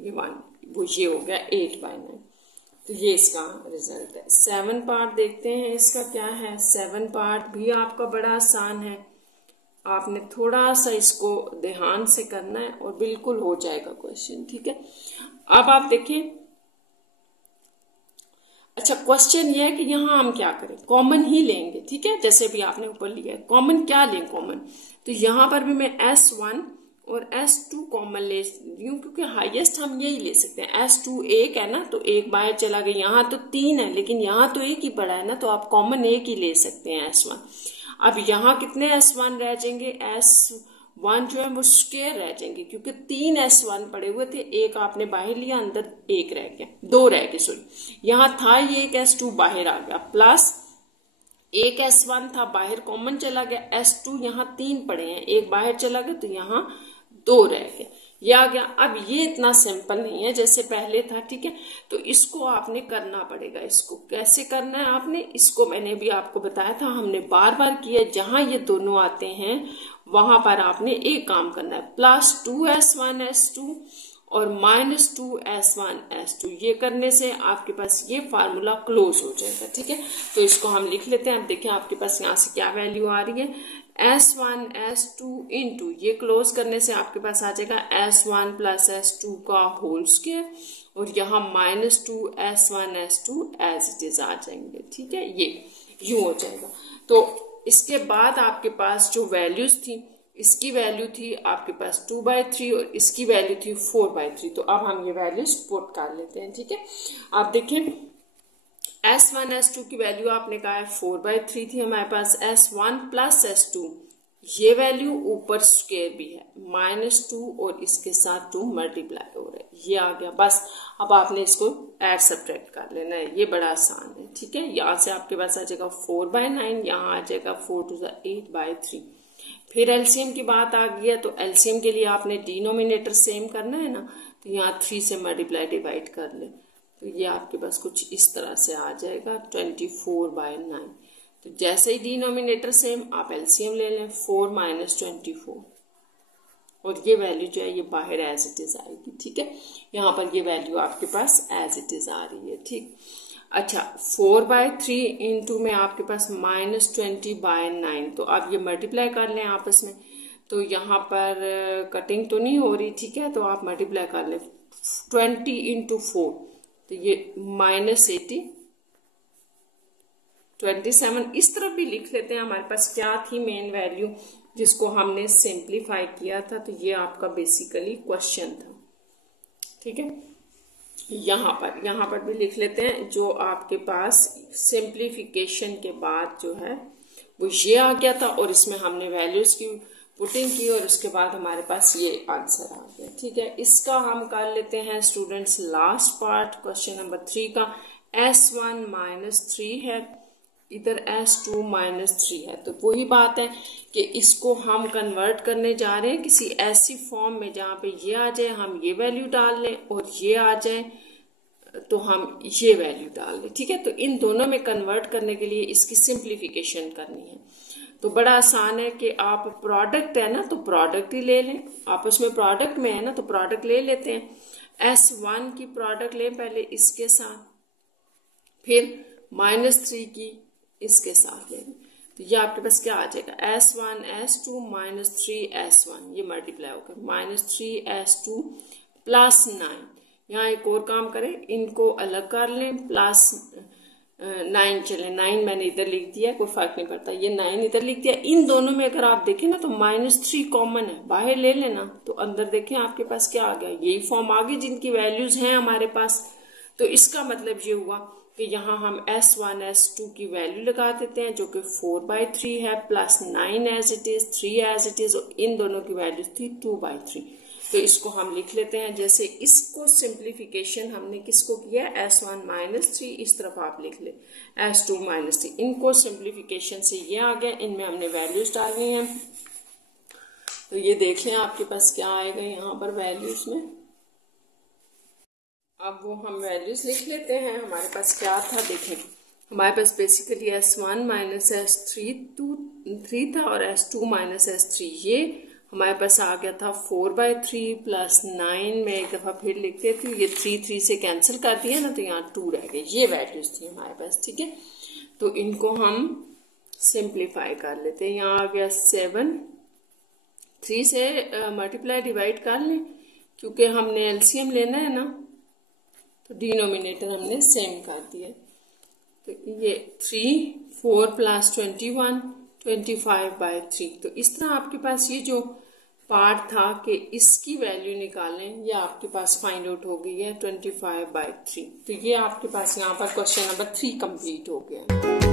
ये हो गया 8/9। तो ये इसका रिजल्ट है। 7 पार्ट देखते हैं इसका क्या है। 7 पार्ट भी आपका बड़ा आसान है, आपने थोड़ा सा इसको ध्यान से करना है और बिल्कुल हो जाएगा क्वेश्चन। ठीक है, अब आप देखें। अच्छा, क्वेश्चन ये है कि यहाँ हम क्या करें, कॉमन ही लेंगे। ठीक है, जैसे भी आपने ऊपर लिया है, कॉमन क्या लें कॉमन, तो यहाँ पर भी मैं S1 और S2 कॉमन ले रही हूँ, क्योंकि हाईएस्ट हम यही ले सकते हैं। S2 एक है ना, तो एक बाहर चला गया, यहाँ तो 3 है लेकिन यहाँ तो एक ही पड़ा है ना, तो आप कॉमन एक ही ले सकते हैं S1। अब यहाँ कितने S1 रह जाएंगे, S1 जो है वो स्क्वायर रह जाएंगे, क्योंकि 3 S1 पड़े हुए थे, एक आपने बाहर लिया, अंदर एक रह गया, 2 रह गए सॉरी। यहाँ था ये एक S2 बाहर आ गया, प्लस एक S1 था बाहर कॉमन चला गया, S2 यहाँ 3 पड़े हैं, एक बाहर चला गया, तो यहाँ 2 रह गए, ये आ गया। अब ये इतना सिंपल नहीं है जैसे पहले था। ठीक है, तो इसको आपने करना पड़ेगा। इसको कैसे करना है आपने, इसको मैंने भी आपको बताया था, हमने बार बार किया। जहां ये दोनों आते हैं वहां पर आपने एक काम करना है, प्लस 2S1 S2 और -2S1 S2। ये करने से आपके पास ये फार्मूला क्लोज हो जाएगा। ठीक है, तो इसको हम लिख लेते हैं। अब देखिए आपके पास यहाँ से क्या वैल्यू आ रही है, S1 S2 इंटू, ये क्लोज करने से आपके पास आ जाएगा S1 प्लस S2 का होल स्क्वायर, और यहाँ -2S1 S2 as it is आ जाएंगे। ठीक है, ये यूं हो जाएगा। तो इसके बाद आपके पास जो वैल्यूज थी, इसकी वैल्यू थी आपके पास 2/3 और इसकी वैल्यू थी 4/3। तो अब हम ये वैल्यूज पुट कर लेते हैं। ठीक है, आप देखें S1 S2 की वैल्यू आपने कहा है 4/3 थी हमारे पास, S1 प्लस S2 ये वैल्यू ऊपर स्क्वायर भी है, -2 और इसके साथ 2 मल्टीप्लाई हो रहा है, ये आ गया। बस अब आपने इसको ऐड सब्ट्रैक्ट कर लेना है, ये बड़ा आसान है। ठीक है, यहाँ से आपके पास आ जाएगा 4/9, यहाँ आ जाएगा 4 2 ज़ा 8/3। फिर एलसीएम की बात आ गई है, तो एलसीएम के लिए आपने डिनोमिनेटर सेम करना है ना, तो यहाँ 3 से मल्टीप्लाई डिवाइड कर ले, तो ये आपके पास कुछ इस तरह से आ जाएगा 24/9। तो जैसे ही डिनोमिनेटर सेम, आप एलसीएम ले लें, 4 - 24, और ये वैल्यू जो है ये बाहर एज इट इज आएगी। ठीक है, यहाँ पर ये वैल्यू आपके पास एज इट इज आ रही है। ठीक, अच्छा 4/3 इंटू में आपके पास -20/9, तो आप ये मल्टीप्लाई कर लें आपस में, तो यहाँ पर कटिंग तो नहीं हो रही। ठीक है, तो आप मल्टीप्लाई कर लें 20 × 4, तो ये -80 27। इस तरफ भी लिख लेते हैं, हमारे पास क्या थी मेन वैल्यू जिसको हमने सिंप्लीफाई किया था, तो ये आपका बेसिकली क्वेश्चन था। ठीक है, यहाँ पर भी लिख लेते हैं, जो आपके पास सिंप्लीफिकेशन के बाद जो है वो ये आ गया था, और इसमें हमने वैल्यूज की पुटिंग की और उसके बाद हमारे पास ये आंसर आ गया। ठीक है, इसका हम कर लेते हैं students last part, question number 3 का। S1 -3 है, इधर S2 -3 है, तो वही बात है कि इसको हम कन्वर्ट करने जा रहे हैं किसी ऐसी फॉर्म में जहां पे ये आ जाए, हम ये वैल्यू डाल लें और ये आ जाए, तो हम ये वैल्यू डाल दें, ठीक है। तो इन दोनों में कन्वर्ट करने के लिए इसकी सिंप्लीफिकेशन करनी है। तो बड़ा आसान है कि आप प्रोडक्ट है ना तो प्रोडक्ट ही ले लें, आपस में प्रोडक्ट में है ना तो प्रोडक्ट ले लेते हैं। S1 की प्रोडक्ट लें पहले इसके साथ, फिर -3 की इसके साथ लें। तो ये आपके पास क्या आ जाएगा, S1 S2 -3 S1, ये मल्टीप्लाई होकर -3 S2 +9। यहाँ एक और काम करें, इनको अलग कर लें, +9 चले, 9 मैंने इधर लिख दिया, कोई फर्क नहीं पड़ता, ये 9 इधर लिख दिया। इन दोनों में अगर आप देखें ना तो -3 कॉमन है, बाहर ले लेना, तो अंदर देखें आपके पास क्या आ गया, यही फॉर्म आ गई जिनकी वैल्यूज हैं हमारे पास। तो इसका मतलब ये हुआ कि यहाँ हम S1 S2 की वैल्यू लगा देते हैं जो कि 4/3 है, +9 as it is, 3 as it is, और इन दोनों की वैल्यूज थी 2/3। तो इसको हम लिख लेते हैं, जैसे इसको सिंप्लीफिकेशन हमने किसको किया, S1 -3, इस तरफ आप लिख ले S2 -3, इनको सिंप्लीफिकेशन से ये आ गया, इनमें हमने वैल्यूज डालनी है। तो ये देख लें आपके पास क्या आएगा यहाँ पर वैल्यूज में। अब वो हम वैल्यूज लिख लेते हैं, हमारे पास क्या था देखें, हमारे पास बेसिकली S1 -S3 था और S2 -S3, ये हमारे पास आ गया था 4/3 +9 में एक दफा फिर लिख देती हूँ, ये 3 से कैंसिल कर दिया ना तो यहाँ 2 रह गए, ये वैल्यूज थी हमारे पास, ठीक है। तो इनको हम सिंप्लीफाई कर लेते हैं, यहाँ आ गया 7, 3 से मल्टीप्लाई डिवाइड कर लें क्योंकि हमने एलसीएम लेना है ना, तो डिनोमिनेटर हमने सेम कर दिया। तो ये 3, 4 + 21, 25/3। तो इस तरह आपके पास ये जो पार्ट था कि इसकी वैल्यू निकालें, ये आपके पास फाइंड आउट हो गई है 25/3। तो ये आपके पास यहाँ पर क्वेश्चन नंबर 3 कंप्लीट हो गया।